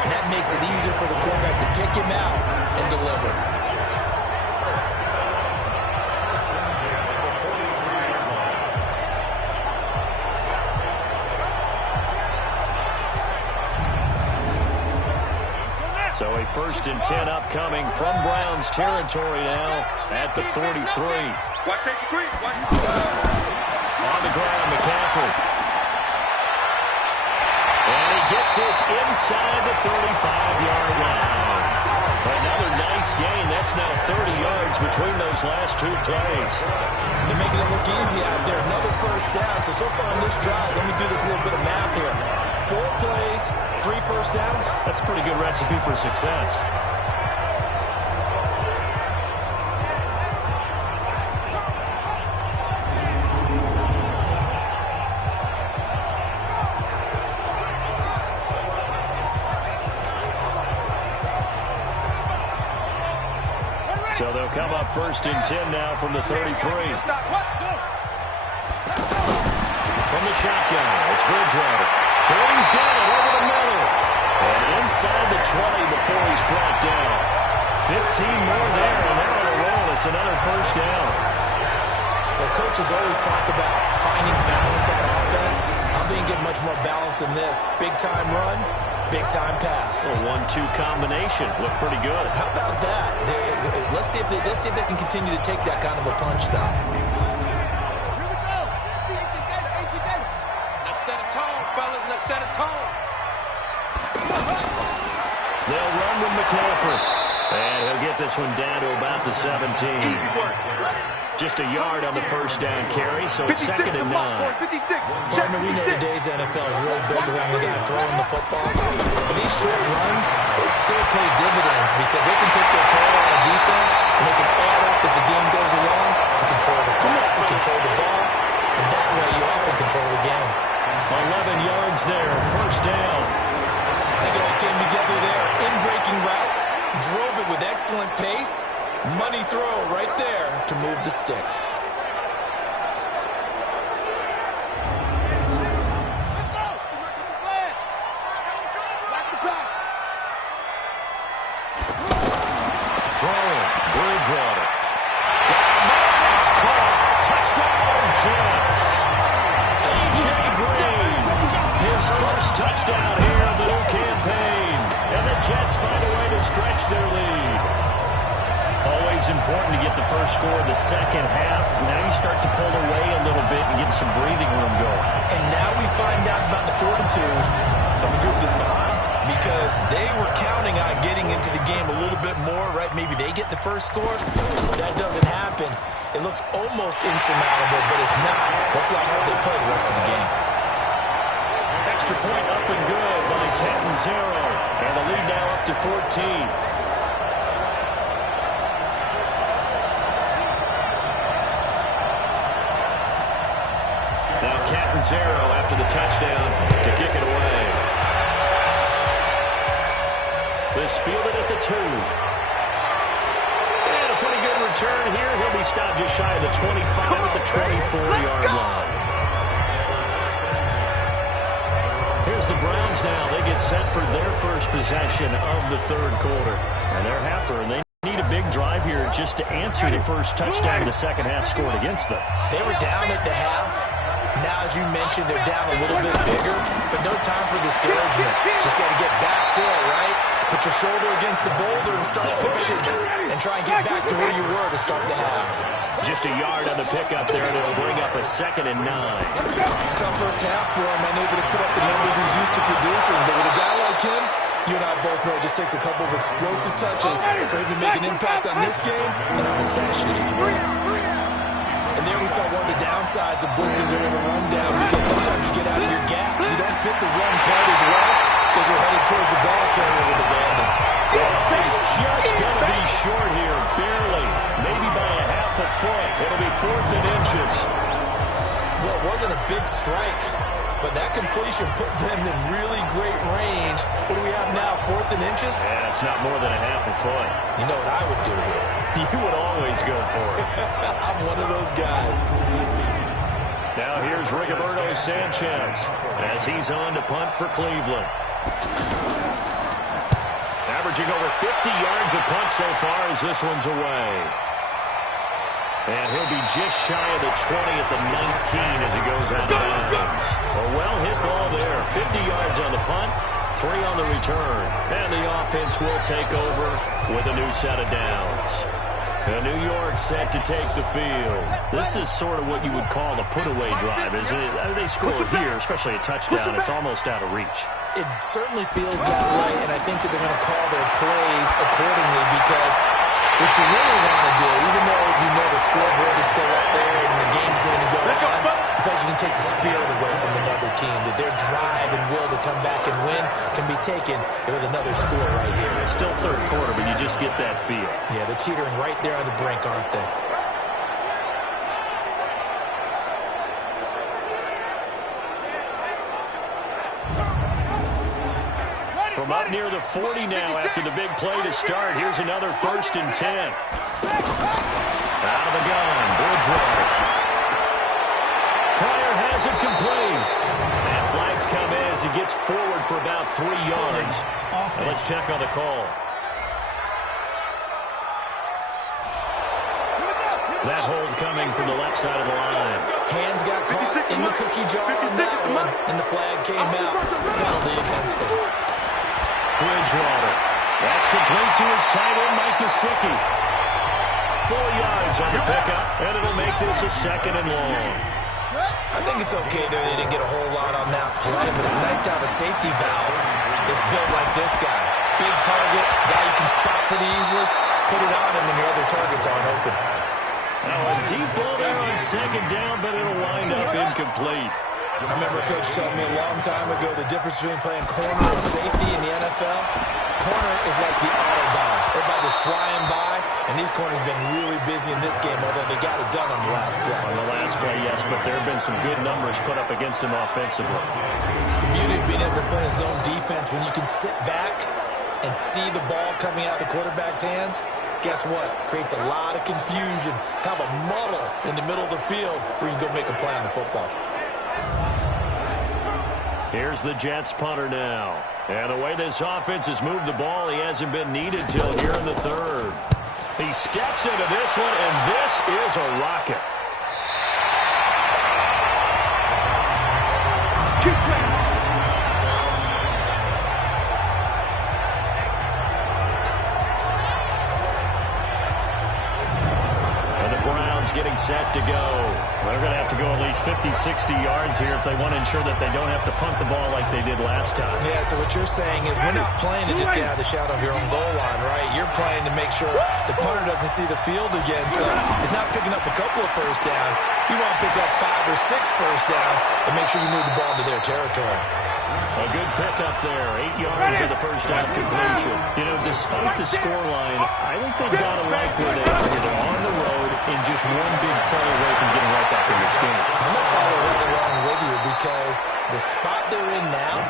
and that makes it it easier for the quarterback to pick him out and deliver. So a 1st and 10 upcoming from Browns territory now at the 43. Watch safety 3. On the ground, McCaffrey. And he gets this inside the 35-yard line. Another nice gain. That's now 30 yards between those last 2 plays. They're making it look easy out there. Another 1st down. So far on this drive, let me do this little bit of math here. 4 plays, 3 1st downs. That's a pretty good recipe for success. So they'll come up 1st and 10 now from the 33. From the shotgun, it's Bridgewater. He's got it over the middle. And inside the 20 before he's brought down. 15 more there, and they're on a roll. It's another 1st down. Well, coaches always talk about finding balance on offense. I'm being get much more balance than this. Big-time run, big-time pass. A 1-2 combination. Looked pretty good. How about that? Let's see if they can continue to take that kind of a punch, though. Set a tone. They'll run with McCaffrey. And he'll get this one down to about the 17. Just a yard on the 1st down carry, so it's 2nd and 9. Martin, we know today's NFL is really built around the guy throwing the football. But these short runs, they still pay dividends because they can take their toll on the defense and they can add up as the game goes along. You control the clock, you control the ball, and that way you often control the game. 11 yards there, 1st down. I think it all came together there. In-breaking route, drove it with excellent pace. Money throw right there to move the sticks. Let's go. Watch the pass. Throwing, Bridgewater. It's caught. Touchdown, Jets. A.J. Green, his 1st touchdown here of the new campaign. And the Jets find a way to stretch their lead. Always important to get the 1st score of the 2nd half. Now you start to pull away a little bit and get some breathing room going. And now we find out about the fortitude of the group that's behind because they were counting on getting into the game a little bit more, right? Maybe they get the 1st score. That doesn't happen. It looks almost insurmountable, but it's not. Let's see how hard they play the rest of the game. Extra point up and good by Catanzaro. And the lead now up to 14. Now Catanzaro after the touchdown to kick it away. This fielded at the 2. And a pretty good return here. He'll be stopped just shy of the 25 at the 24-yard line. Here's the Browns now. They get set for their 1st possession of the 3rd quarter. And they're after, and they need a big drive here just to answer the 1st touchdown the 2nd half scored against them. They were down at the half. Now, as you mentioned, they're down a little bit bigger, but no time for discouragement. Just got to get back to it, right? Put your shoulder against the boulder and start pushing and try and get back to where you were to start the half. Just a yard on the pickup there, and it'll bring up a 2nd and 9. Tough 1st half for him, unable to put up the numbers he's used to producing, but with a guy like him, you and I both know it just takes a couple of explosive touches for him to make an impact on this game and on the stat sheet as well. And there we saw one of the downsides of blitzing during a rundown because sometimes you get out of your gaps. You don't fit the run quite as well because you're headed towards the ball carrier with abandon. He's just going to be short here, barely, maybe by a half a foot. It'll be 4th and inches. Well, it wasn't a big strike, but that completion put them in really great range. What do we have now, 4th and inches? Yeah, it's not more than a half a foot. You know what I would do here? You would always go for it. I'm one of those guys. Now here's Rigoberto Sanchez as he's on to punt for Cleveland. averaging over 50 yards a punt so far as this one's away. And he'll be just shy of the 20 at the 19 as he goes out of bounds. A well-hit ball there. 50 yards on the punt, 3 on the return. And the offense will take over with a new set of downs. And New York set to take the field. This is sort of what you would call a put-away drive, isn't it? They score here, especially a touchdown. It's almost out of reach. It certainly feels that way, and I think that they're going to call their plays accordingly because what you really want to do, even though you know the scoreboard is still up there and the game's going to go on, I think you can take the spirit away from another team, that their drive and will to come back and win can be taken with another score right here. It's still third quarter, but you just get that feel. Yeah, they're teetering right there on the brink, aren't they? From up near the 40 now after the big play to start. Here's another 1st and 10. Out of the gun, Bridgewater. Pryor has it complete. And flags come in as he gets forward for about 3 yards. And let's check on the call. That hold coming from the left side of the line. Hands got caught in the cookie jar on that one, and the flag came out. Penalty against him. Bridgewater. That's complete to his tight end, Mike Gesicki. 4 yards on the pickup, and it'll make this a 2nd and long. I think it's okay there. They didn't get a whole lot on that play, but it's nice to have a safety valve that's built like this guy. Big target, guy you can spot pretty easily. Put it on him when your other targets aren't open. Now a deep ball there on 2nd down, but it'll wind up incomplete. I remember Coach telling me a long time ago the difference between playing corner and safety in the NFL. Corner is like the Autobahn. Everybody just flying by, and these corners have been really busy in this game, although they got it done on the last play. On the last play, yes, but there have been some good numbers put up against them offensively. The beauty of being able to play a zone defense, when you can sit back and see the ball coming out of the quarterback's hands, guess what? Creates a lot of confusion, kind of a muddle in the middle of the field where you can go make a play on the football. Here's the Jets punter now. And the way this offense has moved the ball, he hasn't been needed till here in the 3rd. He steps into this one, and this is a rocket. And the Browns getting set to go. They're going to have to go at least 50, 60 yards here if they want to ensure that they don't have to punt the ball like they did last time. Yeah, so what you're saying is we're not playing to just get out of the shadow of your own goal line, right? You're playing to make sure the punter doesn't see the field again, so he's not picking up a couple of first downs. You want to pick up 5 or 6 first downs and make sure you move the ball into their territory. A good pickup there. 8 yards of the first down completion. You know, despite the scoreline, I think they've got to like where they are here. They're on the road and just one big play away from getting right back in this game. I'm going to follow right along with you because the spot they're in now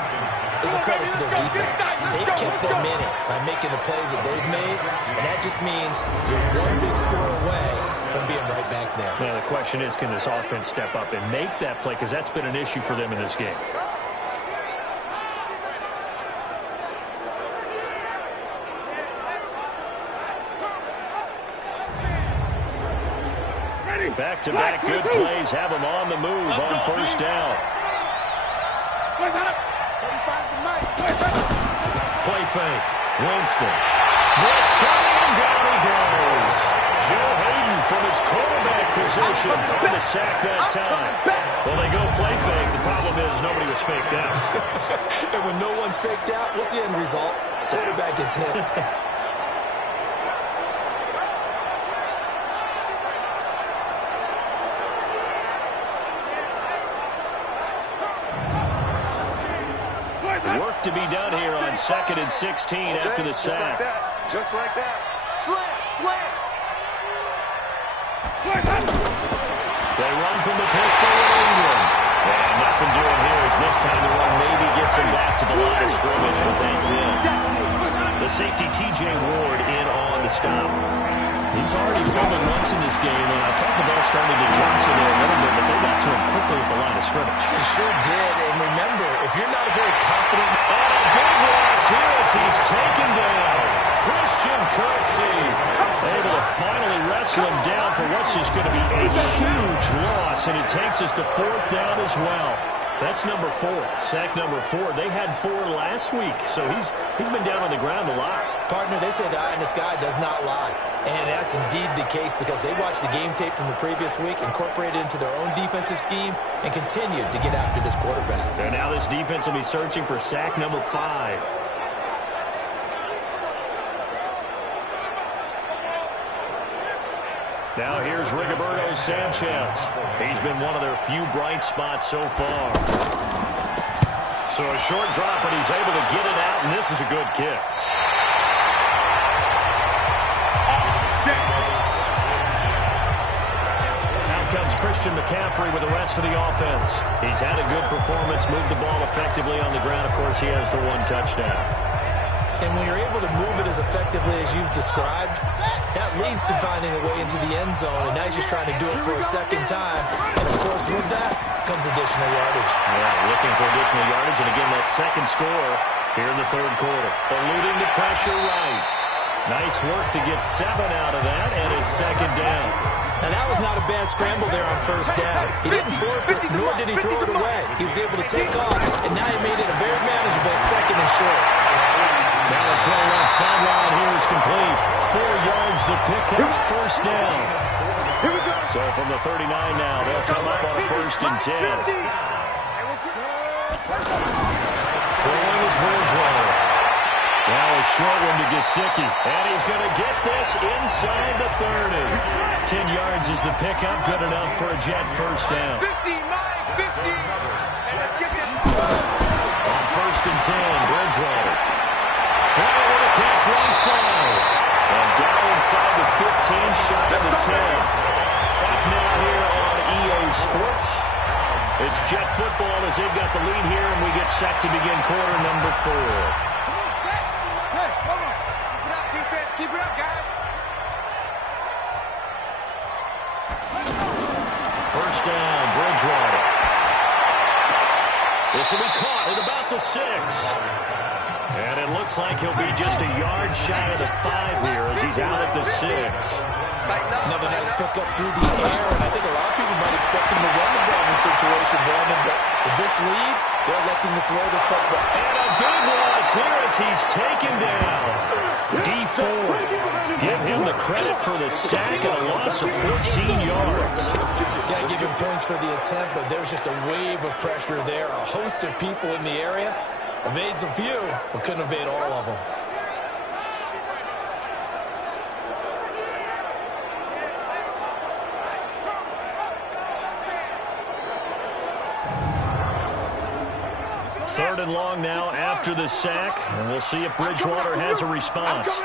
is a credit to their defense. They've kept them in it by making the plays that they've made, and that just means you're one big score away from being right back there. Now, the question is, can this offense step up and make that play? Because that's been an issue for them in this game. Back-to-back good plays have them on the move on first down. Play fake. Winston. Blitz coming, and down he goes. Joe Hayden from his quarterback position on the sack that time. Well, they go play fake. The problem is nobody was faked out. And when no one's faked out, what's the end result? Quarterback gets hit. Work to be done here on 2nd and 16 after the sack. Just like that. Slant. They run from the pistol in England. And nothing doing here as this time the run maybe gets him back to the line of scrimmage, but that's it. The safety T.J. Ward in on the stop. He's already fumbled once in this game, and I thought the ball started to jostle there a little bit, but they got to him quickly at the line of scrimmage. He sure did, and remember, if you're not a very confident... And a big loss here as he's taken down. whistle him down for what's just going to be a huge loss, and it takes us to 4th down as well. That's number 4, sack number 4. They had 4 last week, so he's been down on the ground a lot. Partner, they say the eye in the sky does not lie. And that's indeed the case because they watched the game tape from the previous week, incorporated it into their own defensive scheme, and continued to get after this quarterback. And now this defense will be searching for sack number 5. Now here's Rigoberto Sanchez. He's been one of their few bright spots so far. So a short drop, and he's able to get it out, and this is a good kick. Now comes Christian McCaffrey with the rest of the offense. He's had a good performance, moved the ball effectively on the ground. Of course, he has the 1 touchdown. And when you're able to move it as effectively as you've described, that leads to finding a way into the end zone, and now he's just trying to do it for a second time. And, of course, with that comes additional yardage. Yeah, looking for additional yardage, and again, that second score here in the 3rd quarter. Eluding the pressure right. Nice work to get 7 out of that, and it's 2nd down. Now, that was not a bad scramble there on 1st down. He didn't force it, nor did he throw it away. He was able to take off, and now he made it a very manageable 2nd and short. Now the throw left sideline here is complete. 4 yards the pickup, 1st down. So from the 39 now, they'll come up on a 1st and 10. Throwing is Bridgewater. Now a short one to Gesicki. And he's going to get this inside the 30. 10 yards is the pickup. Good enough for a Jet 1st down. 50. And let's get it. On 1st and 10, Bridgewater. With a catch right side. And down inside the 15, shy of the 10. Back now here on EA Sports. It's Jet football as they've got the lead here, and we get set to begin quarter number 4. Come on, set. Hey, hold on. Keep it up, defense. Keep it up, guys. 1st down, Bridgewater. This will be caught at about the 6. And it looks like he'll be just a yard shy of the 5 here as he's out at the 6. Another nice pickup through the air, and I think a lot of people might expect him to run the ball in this situation, Brandon, but with this lead, they're electing to throw the football. And a big loss here as he's taken down. D4. Give him the credit for the sack and a loss of 14 yards. Got to give him points for the attempt, but there's just a wave of pressure there. A host of people in the area. Evades a few, but couldn't evade all of them. Third and long now after the sack, and we'll see if Bridgewater has a response.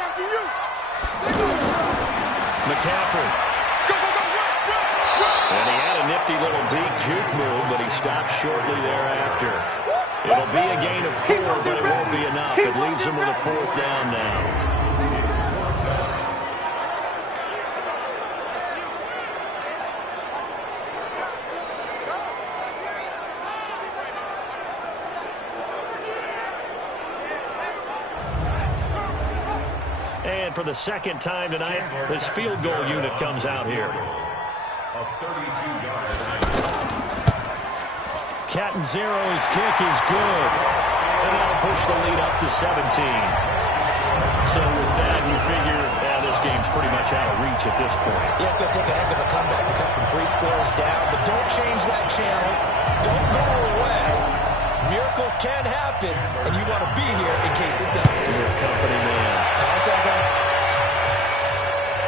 McCaffrey. And he had a nifty little deep juke move, but he stopped shortly thereafter. It'll be a gain of 4, but it won't be enough. It leaves him with a 4th down now. And for the 2nd time tonight, this field goal unit comes out here. Catanzaro's kick is good. And that'll push the lead up to 17. So with that, you figure, this game's pretty much out of reach at this point. Yeah, it's going to take a heck of a comeback to come from 3 scores down. But don't change that channel. Don't go away. Miracles can happen, and you want to be here in case it does. Your company man.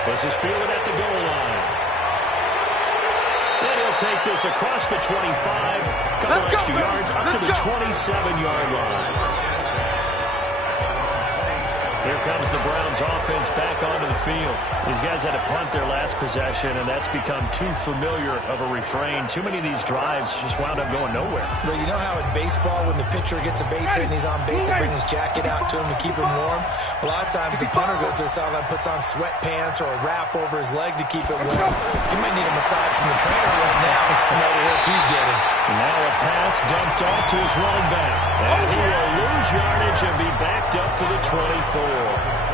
This is fielded at the goal line. And he'll take this across the 25. Couple extra yards up to the 27-yard line. Here comes the Browns offense back onto the field. These guys had to punt their last possession, and that's become too familiar of a refrain. Too many of these drives just wound up going nowhere. Well, you know how in baseball, when the pitcher gets a base hit and he's on base, they bring his jacket out to him to keep him warm? A lot of times the punter goes to the sideline, puts on sweatpants or a wrap over his leg to keep it warm. He might need a massage from the trainer right now to know the work he's getting. Now a pass dumped off to his running back. And he will lose yardage and be backed up to the 24.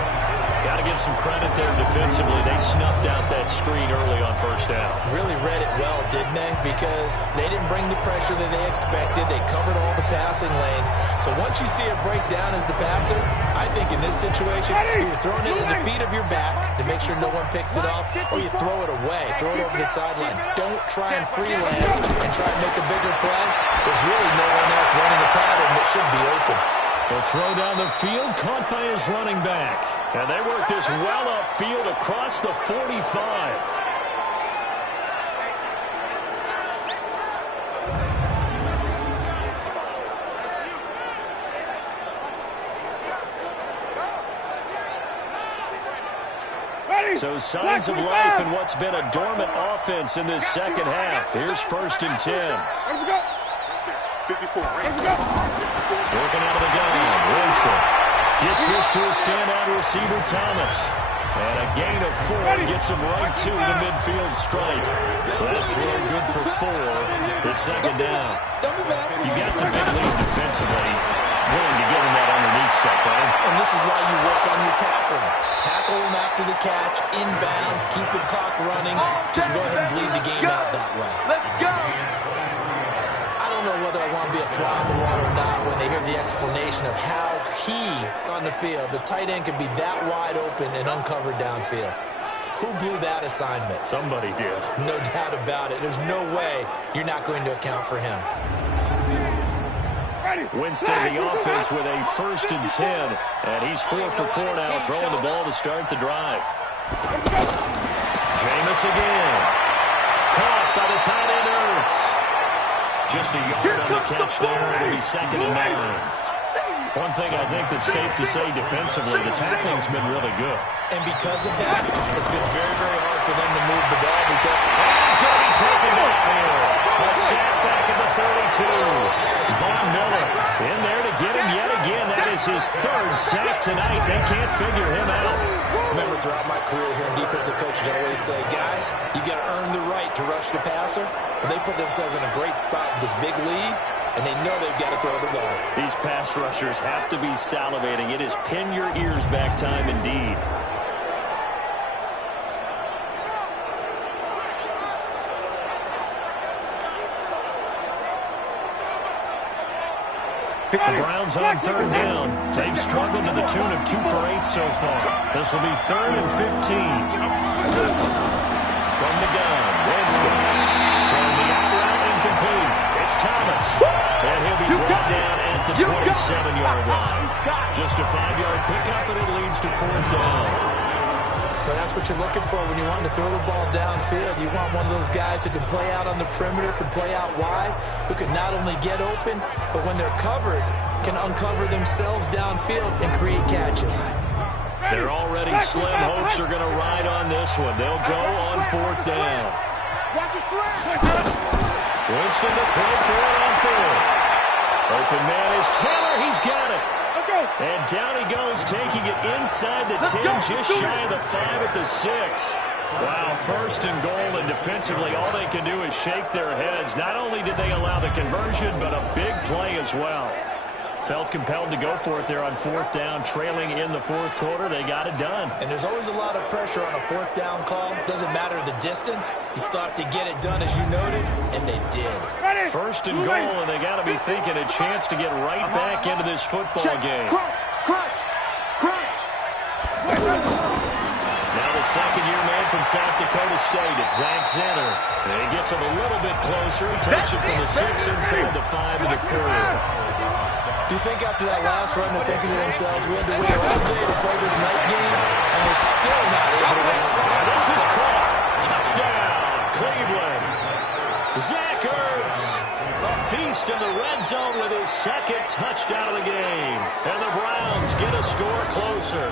Got to give some credit there defensively. They snuffed out that screen early on first down. Really read it well, didn't they? Because they didn't bring the pressure that they expected. They covered all the passing lanes. So once you see it break down as the passer, I think in this situation, you're throwing it at the feet of your back to make sure no one picks it off, or you throw it away, throw it over the sideline. Don't try and freelance and try and make a bigger play. There's really no one else running the pattern that should be open. The throw down the field, caught by his running back. And they work this well upfield across the 45. So signs of life in what's been a dormant offense in this second half. Here's 1st and 10. Working out of the gun, Winston gets this to a standout receiver, Thomas. And a gain of 4 gets him right to the midfield stripe. That throw good for 4. It's second down. You got the big lead defensively. Willing to give him that underneath stuff, right? And this is why you work on your tackling. Tackle him after the catch, inbounds, keep the clock running. Just go ahead and bleed the game out that way. Let's go. I don't know whether I want to be a fly on the wall or not when they hear the explanation of how he, on the field, the tight end could be that wide open and uncovered downfield. Who blew that assignment? Somebody did. No doubt about it. There's no way you're not going to account for him. Winston, the offense with a 1st and 10. And he's 4 for 4 now, throwing the ball to start the drive. Jameis again. Caught by the tight end, Ertz. Just a yard on the catch there. It'll be 2nd and 9. One thing I think that's safe to say defensively, the tackling's been really good. And because of that, it's been very, very hard for them to move the ball because he's going to be taken down here. A sack back at the 32. Von Miller in there to get him yet again. That is his 3rd sack tonight. They can't figure him out. Remember, throughout my career here in defensive coaching, I always say, guys, you got to earn the right to rush the passer. But they put themselves in a great spot with this big lead, and they know they've got to throw the ball. These pass rushers have to be salivating. It is pin your ears back time indeed. The Browns on 3rd down. They've struggled to the tune of 2 for 8 so far. This will be 3rd and 15. From the gun, Winston. Throwing the out route incomplete. It's Thomas. And he'll be brought down at the 27-yard line. Just a 5-yard pickup, and it leads to 4th down. But that's what you're looking for when you want to throw the ball downfield. You want one of those guys who can play out on the perimeter, can play out wide, who can not only get open, but when they're covered, can uncover themselves downfield and create catches. They're already slim hopes are going to ride on this one. They'll go on 4th down. Winston to throw for it on 4th. Open man is Taylor. He's got it. And down he goes, taking it inside the 10, just shy of the 5 at the 6. Wow, 1st and goal, and defensively all they can do is shake their heads. Not only did they allow the conversion, but a big play as well. Felt compelled to go for it there on 4th down, trailing in the 4th quarter. They got it done. And there's always a lot of pressure on a 4th down call. Doesn't matter the distance. You still have to get it done, as you noted, and they did. 1st and goal, and they got to be thinking a chance to get right back into this football game. Crunch. Now the 2nd-year man from South Dakota State. It's Zach Zenner. And he gets him a little bit closer. He takes it from the 6 inside the 5 to the 4. Do you think after that last run they're thinking to themselves, we had to wait all day to play this night game, and we're still not able to win? This is caught. Touchdown, Cleveland. Zach Ertz, a beast in the red zone with his 2nd touchdown of the game. And the Browns get a score closer.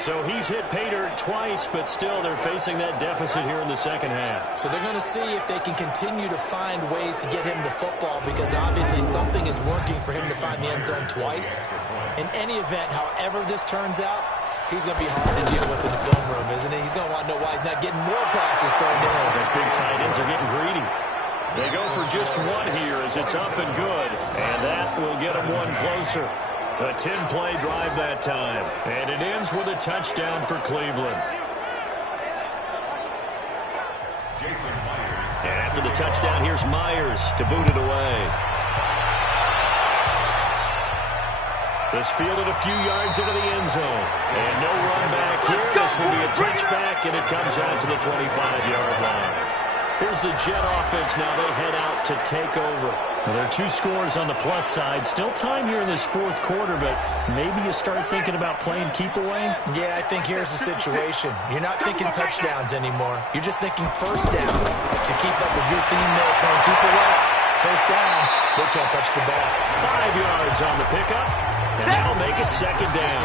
So he's hit pay dirt twice, but still they're facing that deficit here in the second half. So they're going to see if they can continue to find ways to get him the football, because obviously something is working for him to find the end zone twice. In any event, however this turns out, he's going to be hard to deal with in the film room, isn't he? He's going to want to know why he's not getting more passes thrown to him. Those big tight ends are getting greedy. They go for just one here as it's up and good, and that will get them one closer. A 10-play drive that time. And it ends with a touchdown for Cleveland. And after the touchdown, here's Myers to boot it away. This fielded a few yards into the end zone. And no run back here. This will be a touchback, and it comes out to the 25-yard line. Here's the Jet offense now. They head out to take over. Well, there are 2 scores on the plus side. Still time here in this fourth quarter, but maybe you start thinking about playing keep away? Yeah, I think here's the situation. You're not thinking touchdowns anymore. You're just thinking first downs. To keep up with your theme there, playing keep away, first downs, they can't touch the ball. 5 yards on the pickup, and that'll make it second down.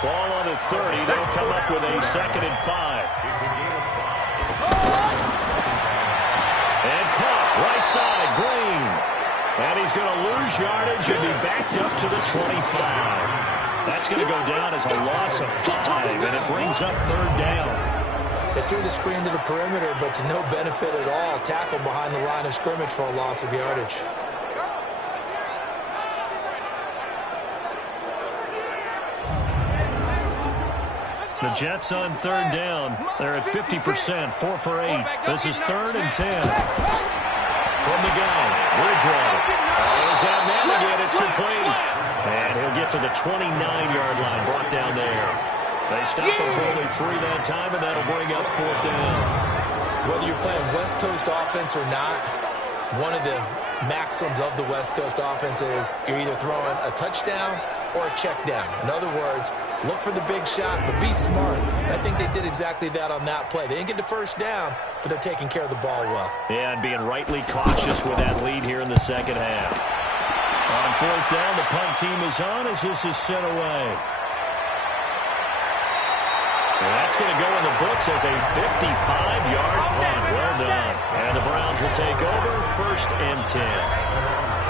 Ball on the 30. They'll come up with a 2nd and 5. And caught, right side, Green. And he's going to lose yardage and be backed up to the 25. That's going to go down as a loss of 5, and it brings up 3rd down. They threw the screen to the perimeter, but to no benefit at all. Tackle behind the line of scrimmage for a loss of yardage. The Jets on 3rd down. They're at 50%, 4 for 8. This is 3rd and 10. From the gun, Bridgewater. Is that navigate? It's complete. And he'll get to the 29-yard line, brought down there. They stop him for only 3 that time, and that'll bring up 4th down. Whether you're playing West Coast offense or not, one of the maxims of the West Coast offense is you're either throwing a touchdown or a check down. In other words, look for the big shot, but be smart. And I think they did exactly that on that play. They didn't get the first down, but they're taking care of the ball well. Yeah, and being rightly cautious with that lead here in the second half. On 4th down, the punt team is on as this is sent away. And that's going to go in the books as a 55-yard punt. Well done. And the Browns will take over 1st and 10.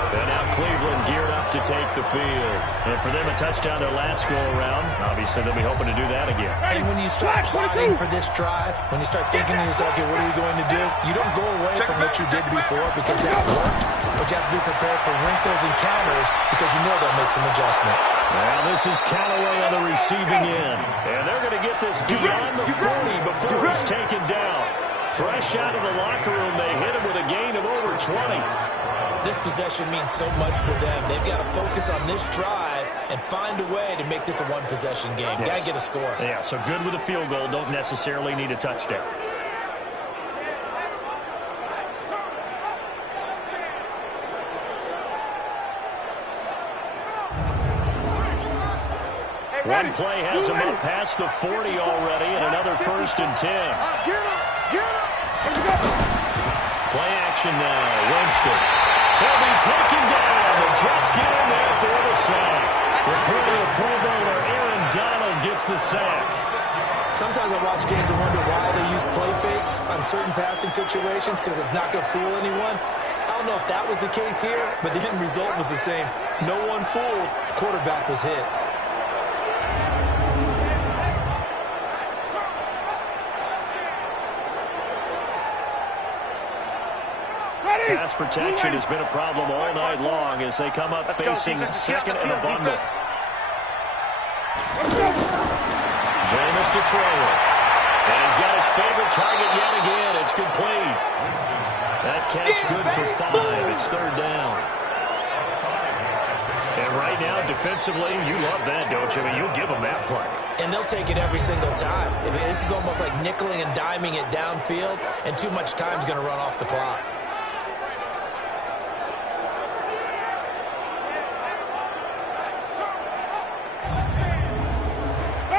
And now Cleveland geared up to take the field. And for them, a touchdown their last go-around. Obviously, they'll be hoping to do that again. And when you start plotting for this drive, when you start thinking to yourself, okay, what are we going to do? You don't go away from what you did before because that worked. But you have to be prepared for wrinkles and counters because you know they'll make some adjustments. Well, this is Callaway on the receiving end. And they're going to get this beyond the 40 before he's taken down. Fresh out of the locker room, they hit him with a gain of over 20. This possession means so much for them. They've got to focus on this drive and find a way to make this a one-possession game. Yes. Got to get a score. Yeah, so good with a field goal. Don't necessarily need a touchdown. One play has him up past the 40 already, and another 1st and 10. Play action now. Winston. He'll be taken down. The Jets get in there for the sack. Reporting a Pro Bowler, Aaron Donald gets the sack. Sometimes I watch games and wonder why they use play fakes on certain passing situations because it's not going to fool anyone. I don't know if that was the case here, but the end result was the same. No one fooled. The quarterback was hit. Pass protection has been a problem all night long as they come up facing 2nd and a bundle. Jameis to throw it. And he's got his favorite target yet again. It's complete. That catch good for 5. It's 3rd down. And right now, defensively, you love that, don't you? I mean, you give them that play. And they'll take it every single time. This is almost like nickeling and diming it downfield, and too much time's going to run off the clock.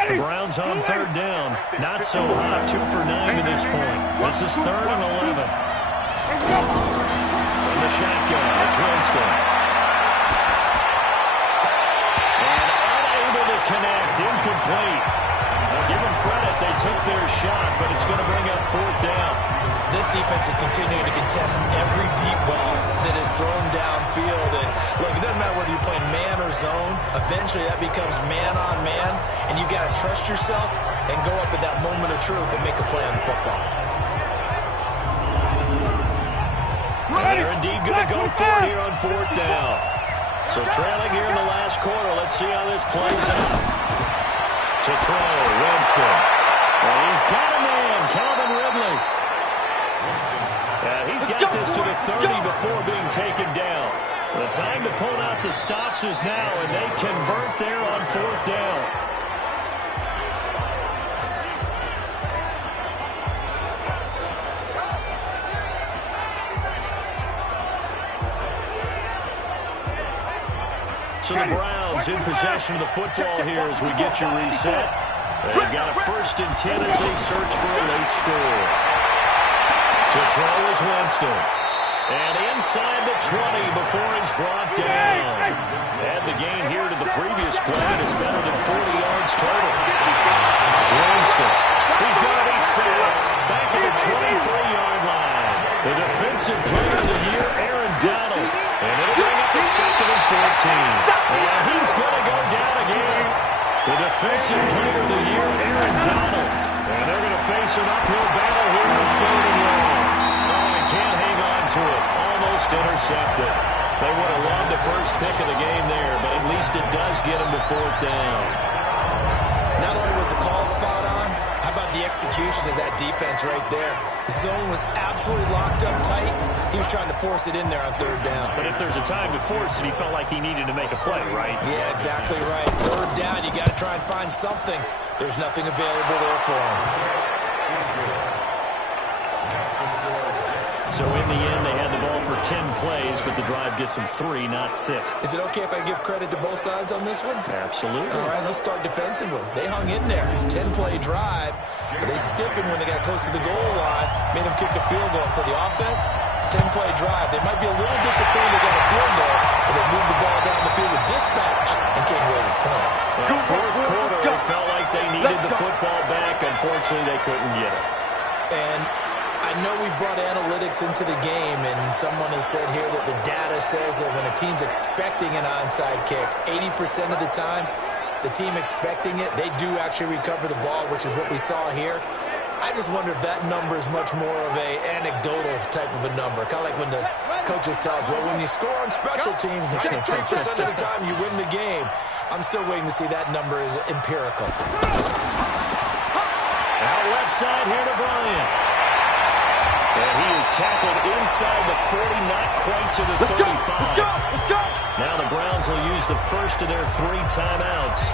The Browns on 3rd down. Not so hot. 2 for 9 to this point. This is 3rd and 11. From the shotgun, it's Winston. And unable to connect. Incomplete. I'll give them credit. They took their shot, but it's going to bring up 4th down. This defense is continuing to contest every deep ball that is thrown downfield. And look, it doesn't matter whether you're playing man or zone. Eventually, that becomes man on man, and you got to trust yourself and go up at that moment of truth and make a play on the football. And they're indeed going to go for it here on 4th down. So trailing here in the last quarter. Let's see how this plays out. To throw, Winston. And he's got a man, Calvin Ridley. He's got this to the 30 before being taken down. The time to pull out the stops is now, and they convert there on 4th down. So the Browns in possession of the football here as we get you reset. They've got a 1st and 10 as they search for a late score. To throw is Winston. And inside the 20 before he's brought down. Add the gain here to the previous play, and it's better than 40 yards total. Winston. He's going to be sacked back at the 23-yard line. The defensive player of the year, Aaron Donald. And it'll bring up a 2nd and 14. And he's going to go down again. The defensive player of the year, Aaron Donald. And they're going to face an uphill battle here on 3rd and long. Oh, he can't hang on to it. Almost intercepted. They would have loved the first pick of the game there, but at least it does get him to 4th down. Not only was the call spot on, how about the execution of that defense right there? The zone was absolutely locked up tight. He was trying to force it in there on 3rd down. But if there's a time to force it, he felt like he needed to make a play, right? Yeah, exactly right. 3rd down, you got to try and find something. There's nothing available there for him. So in the end, they had the ball for 10 plays, but the drive gets them 3, not 6. Is it okay if I give credit to both sides on this one? Absolutely. All right, let's start defensively. They hung in there. 10-play drive. But they stiffened when they got close to the goal line, made them kick a field goal. For the offense, 10-play drive. They might be a little disappointed they got a field goal, but they moved the ball down the field with dispatch and came away with points. Well, 4th quarter, it felt like they needed the football back. Unfortunately, they couldn't get it. And I know we brought analytics into the game, and someone has said here that the data says that when a team's expecting an onside kick, 80% of the time, the team expecting it, they do actually recover the ball, which is what we saw here. I just wonder if that number is much more of a anecdotal type of a number. Kind of like when the coaches tell us, well, when you score on special teams, 93% of the time you win the game. I'm still waiting to see that number is empirical. Out left side here to Bryant. And he is tackled inside the 40, not quite to the 35. Now the Browns will use the first of their 3 timeouts,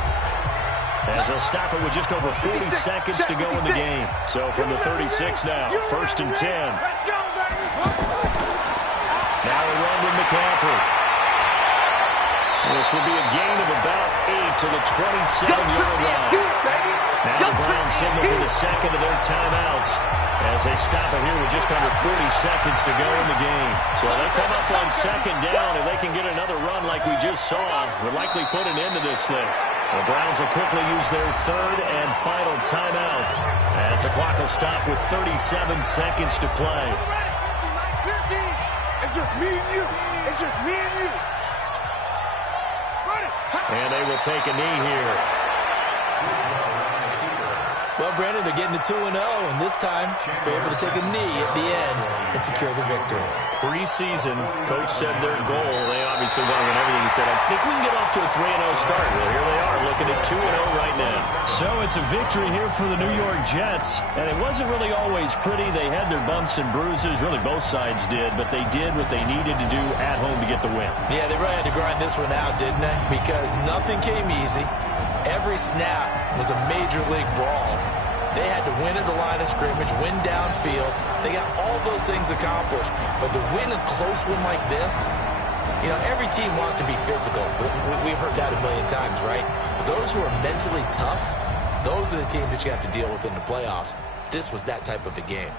as they'll stop it with just over 40 seconds to go in the game. So from the 36 now, 1st and 10. Now a run with McCaffrey. This will be a gain of about 8 to the 27-yard line. Now the Browns signal for the 2nd of their timeouts, as they stop it here with just under 40 seconds to go in the game. So they come up on 2nd down, and they can get another run like we just saw. Would likely put an end to this thing. The Browns will quickly use their 3rd and final timeout, as the clock will stop with 37 seconds to play. It's just me and you. It's just me and you. And they will take a knee here. Well, Brandon, they're getting to 2-0, and this time they're able to take a knee at the end and secure the victory. Preseason, coach said their goal, they obviously want to win everything. He said, I think we can get off to a 3-0 start. Well, here they are, looking at 2-0 right now. So it's a victory here for the New York Jets, and it wasn't really always pretty. They had their bumps and bruises, really both sides did, but they did what they needed to do at home to get the win. Yeah, they really had to grind this one out, didn't they? Because nothing came easy. Every snap was a major league brawl. They had to win at the line of scrimmage, win downfield. They got all those things accomplished. But to win a close one like this, you know, every team wants to be physical. We've heard that a million times, right? But those who are mentally tough, those are the teams that you have to deal with in the playoffs. This was that type of a game.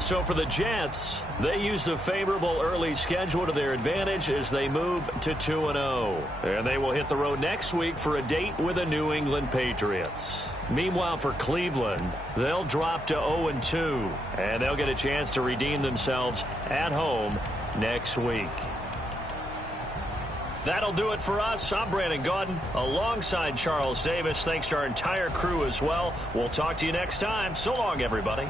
So for the Jets, they used a favorable early schedule to their advantage as they move to 2-0. And they will hit the road next week for a date with the New England Patriots. Meanwhile, for Cleveland, they'll drop to 0-2, and they'll get a chance to redeem themselves at home next week. That'll do it for us. I'm Brandon Gaudin alongside Charles Davis. Thanks to our entire crew as well. We'll talk to you next time. So long, everybody.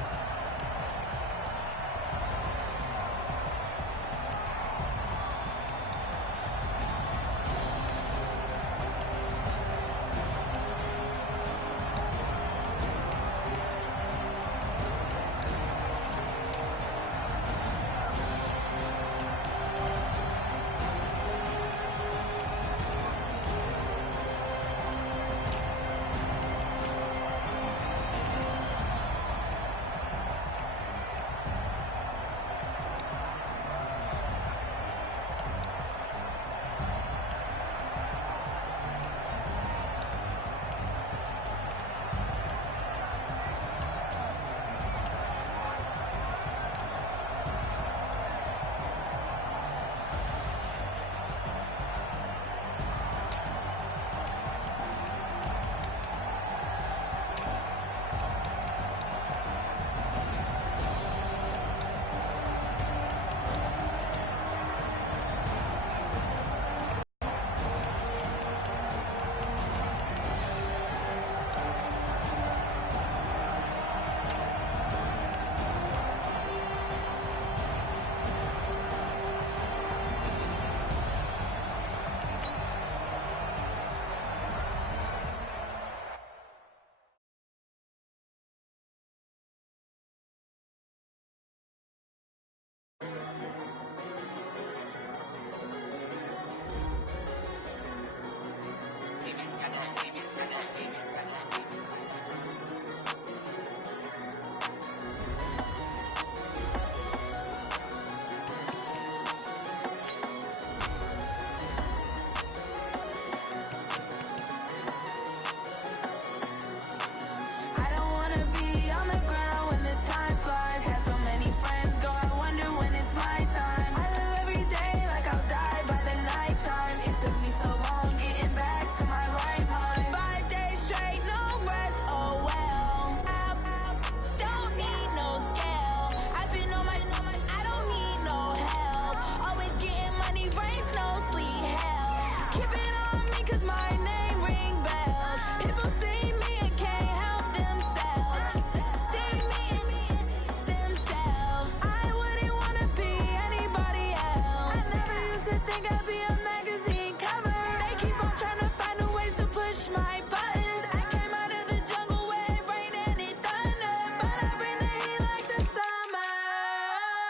push my buttons. I came out of the jungle where it rained and it thunder, but I bring the heat like the summer.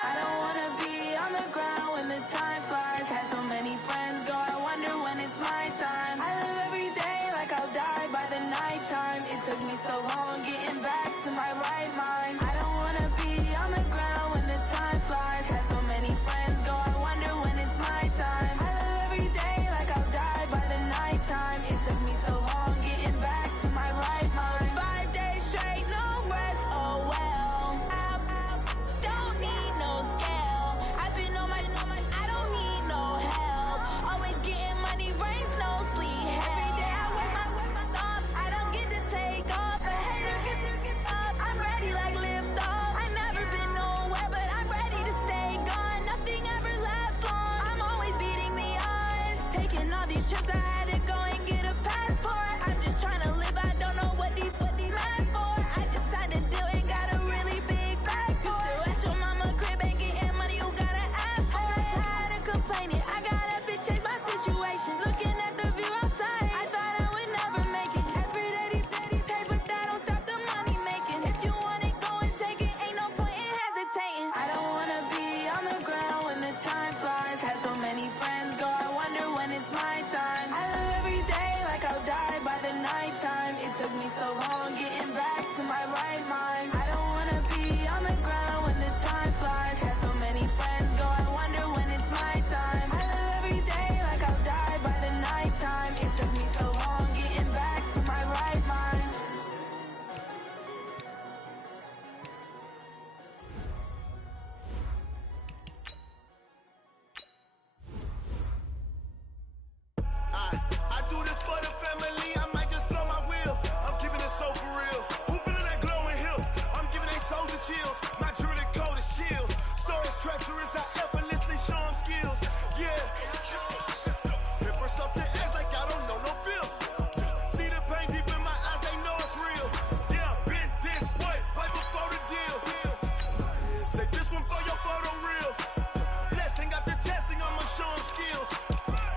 I don't wanna be on the ground when the time flies. Had so many friends go, I wonder when it's my time. I live every day like I'll die by the nighttime. It took me so long getting back to my right mind. I don't wanna be on the ground when the time flies. Had so many friends go, I wonder when it's my time. I live every day like I'll die by the nighttime. It took me so long getting back to my right mind. 5 days straight, no rest, oh well. I don't need no scale. I've been on my, I don't need no help. Always getting money, rain, snow, sleet, every day I work my thumb. I don't get to take off. A hater get up. I'm ready like lift off. I never been nowhere, but I'm ready to stay gone. Nothing ever lasts long. I'm always beating the odds. Taking all these trips, I had to go and get a passport. I'm just trying to live. I don't know what these mad for. I just signed a deal and got a really big bag for it. Still at your mama crib and getting money, you gotta ask for it. Tired of complaining, I gotta change my situation. Looking at the view outside, I thought I would never make it. Every day these pay, but that don't stop the money making. If you want it, go and take it. Ain't no point in hesitating. I don't wanna be on the ground when the time flies. Had so many friends go, I wonder when it's my time. I live every day like I'll die by the nighttime. It took me so long getting back to my right mind. I don't wanna be on the ground when the time flies. Had so many friends go, I wonder when it's my time. I live every day like I'll die by the nighttime. It took me so long getting back to my right mind. I do this for the family, I might just blow my wheel. I'm keeping it so for real. Who feeling that glowing hill? I'm giving they soldier chills. My jewelry code is chill. Stories treacherous, I effortlessly show them skills. Yeah. Paper stuff the edge like I don't know no feel. See the pain deep in my eyes, they know it's real. Yeah, been this way, right before the deal. Say this one for your photo reel. Blessing after testing, I'ma show them skills.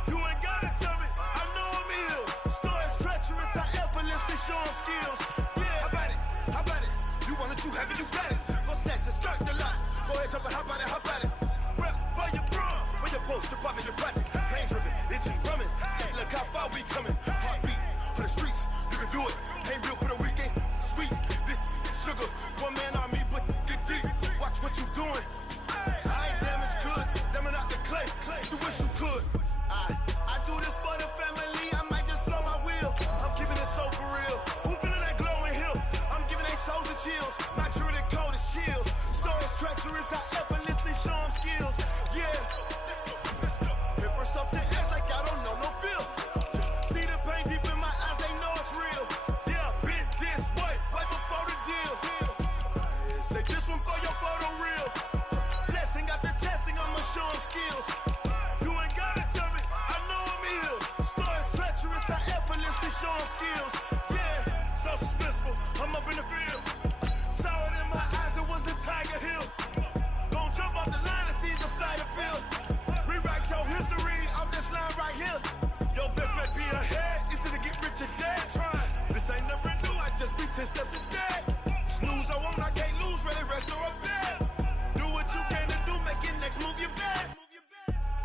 You ain't gotta tell me, I know I'm ill. Stories treacherous, I effortlessly show them skills. Yeah, how about it? How about it? You want it, you have it, you got it. Go snatch it, skirt the lot. Go ahead, jump it, how about it? How about it? Rep for your bro, when your post, your pop, your project. Pain driven, itching, drumming. Look how far we coming. Heartbeat for the streets, you can do it. Ain't real for the weekend, sweet. This sugar, one man army, but get deep. Watch what you doing. I ain't damaged goods, damn it out the clay. You wish you could. I do this for the family, I might just blow my wheel. I'm keeping it so for real. Who feeling that glowing hill? I'm giving they soldier chills. My jewelry code is chill. Stories treacherous, I effortlessly show them skills. Yeah. Paper stuff the edge like I don't know no feel. See the pain deep in my eyes, they know it's real. Yeah, been this way, right before the deal. Say this one for your photo reel. Blessing after testing, I'ma show them skills. You ain't gotta tell me, I know I'm ill. Stories treacherous, I effortlessly show them skills. Yeah, so suspenseful, I'm up in the field. Saw it in my eyes, it was the Tiger Hill. Gon' jump off the line and see the fly the field. Rewrite your history off this line right here. Your best bet be ahead, easy to get rich or dead trying. This ain't never new, I just be 10 steps instead. Snooze I won't, I can't lose, ready, rest or a bed. Do what you can to do, make your next move your best.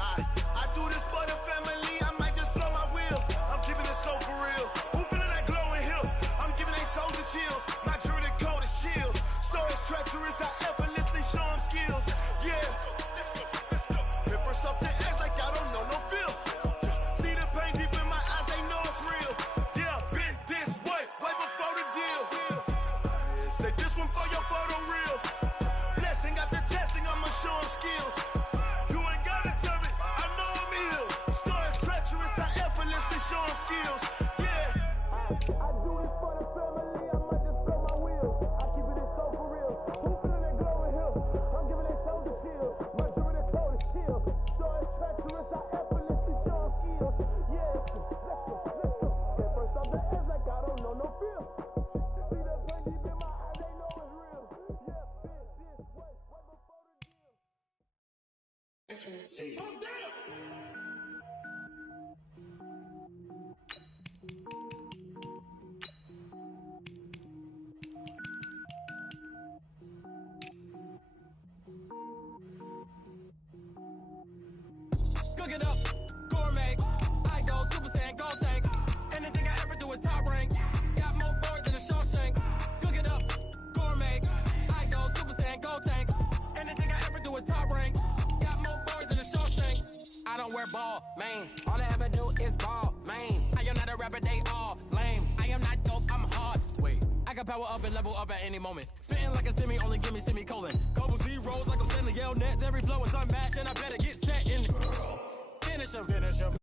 I do this for the family, I might just blow my wheel. I'm keeping it so for real. Who feeling that glowing hill? I'm giving they soldier chills. My jewelry code is chill. Stories treacherous, I effortlessly show do is top rank. Got more bars than a Shawshank. I don't wear ball mains. All I ever do is ball main. I am not a rapper, they all lame. I am not dope, I'm hard. Wait, I can power up and level up at any moment. Spitting like a semi, only give me semicolon. Couple zeros like I'm sending yell nets. Every flow is unmatched, and I better get set in. Finish 'em.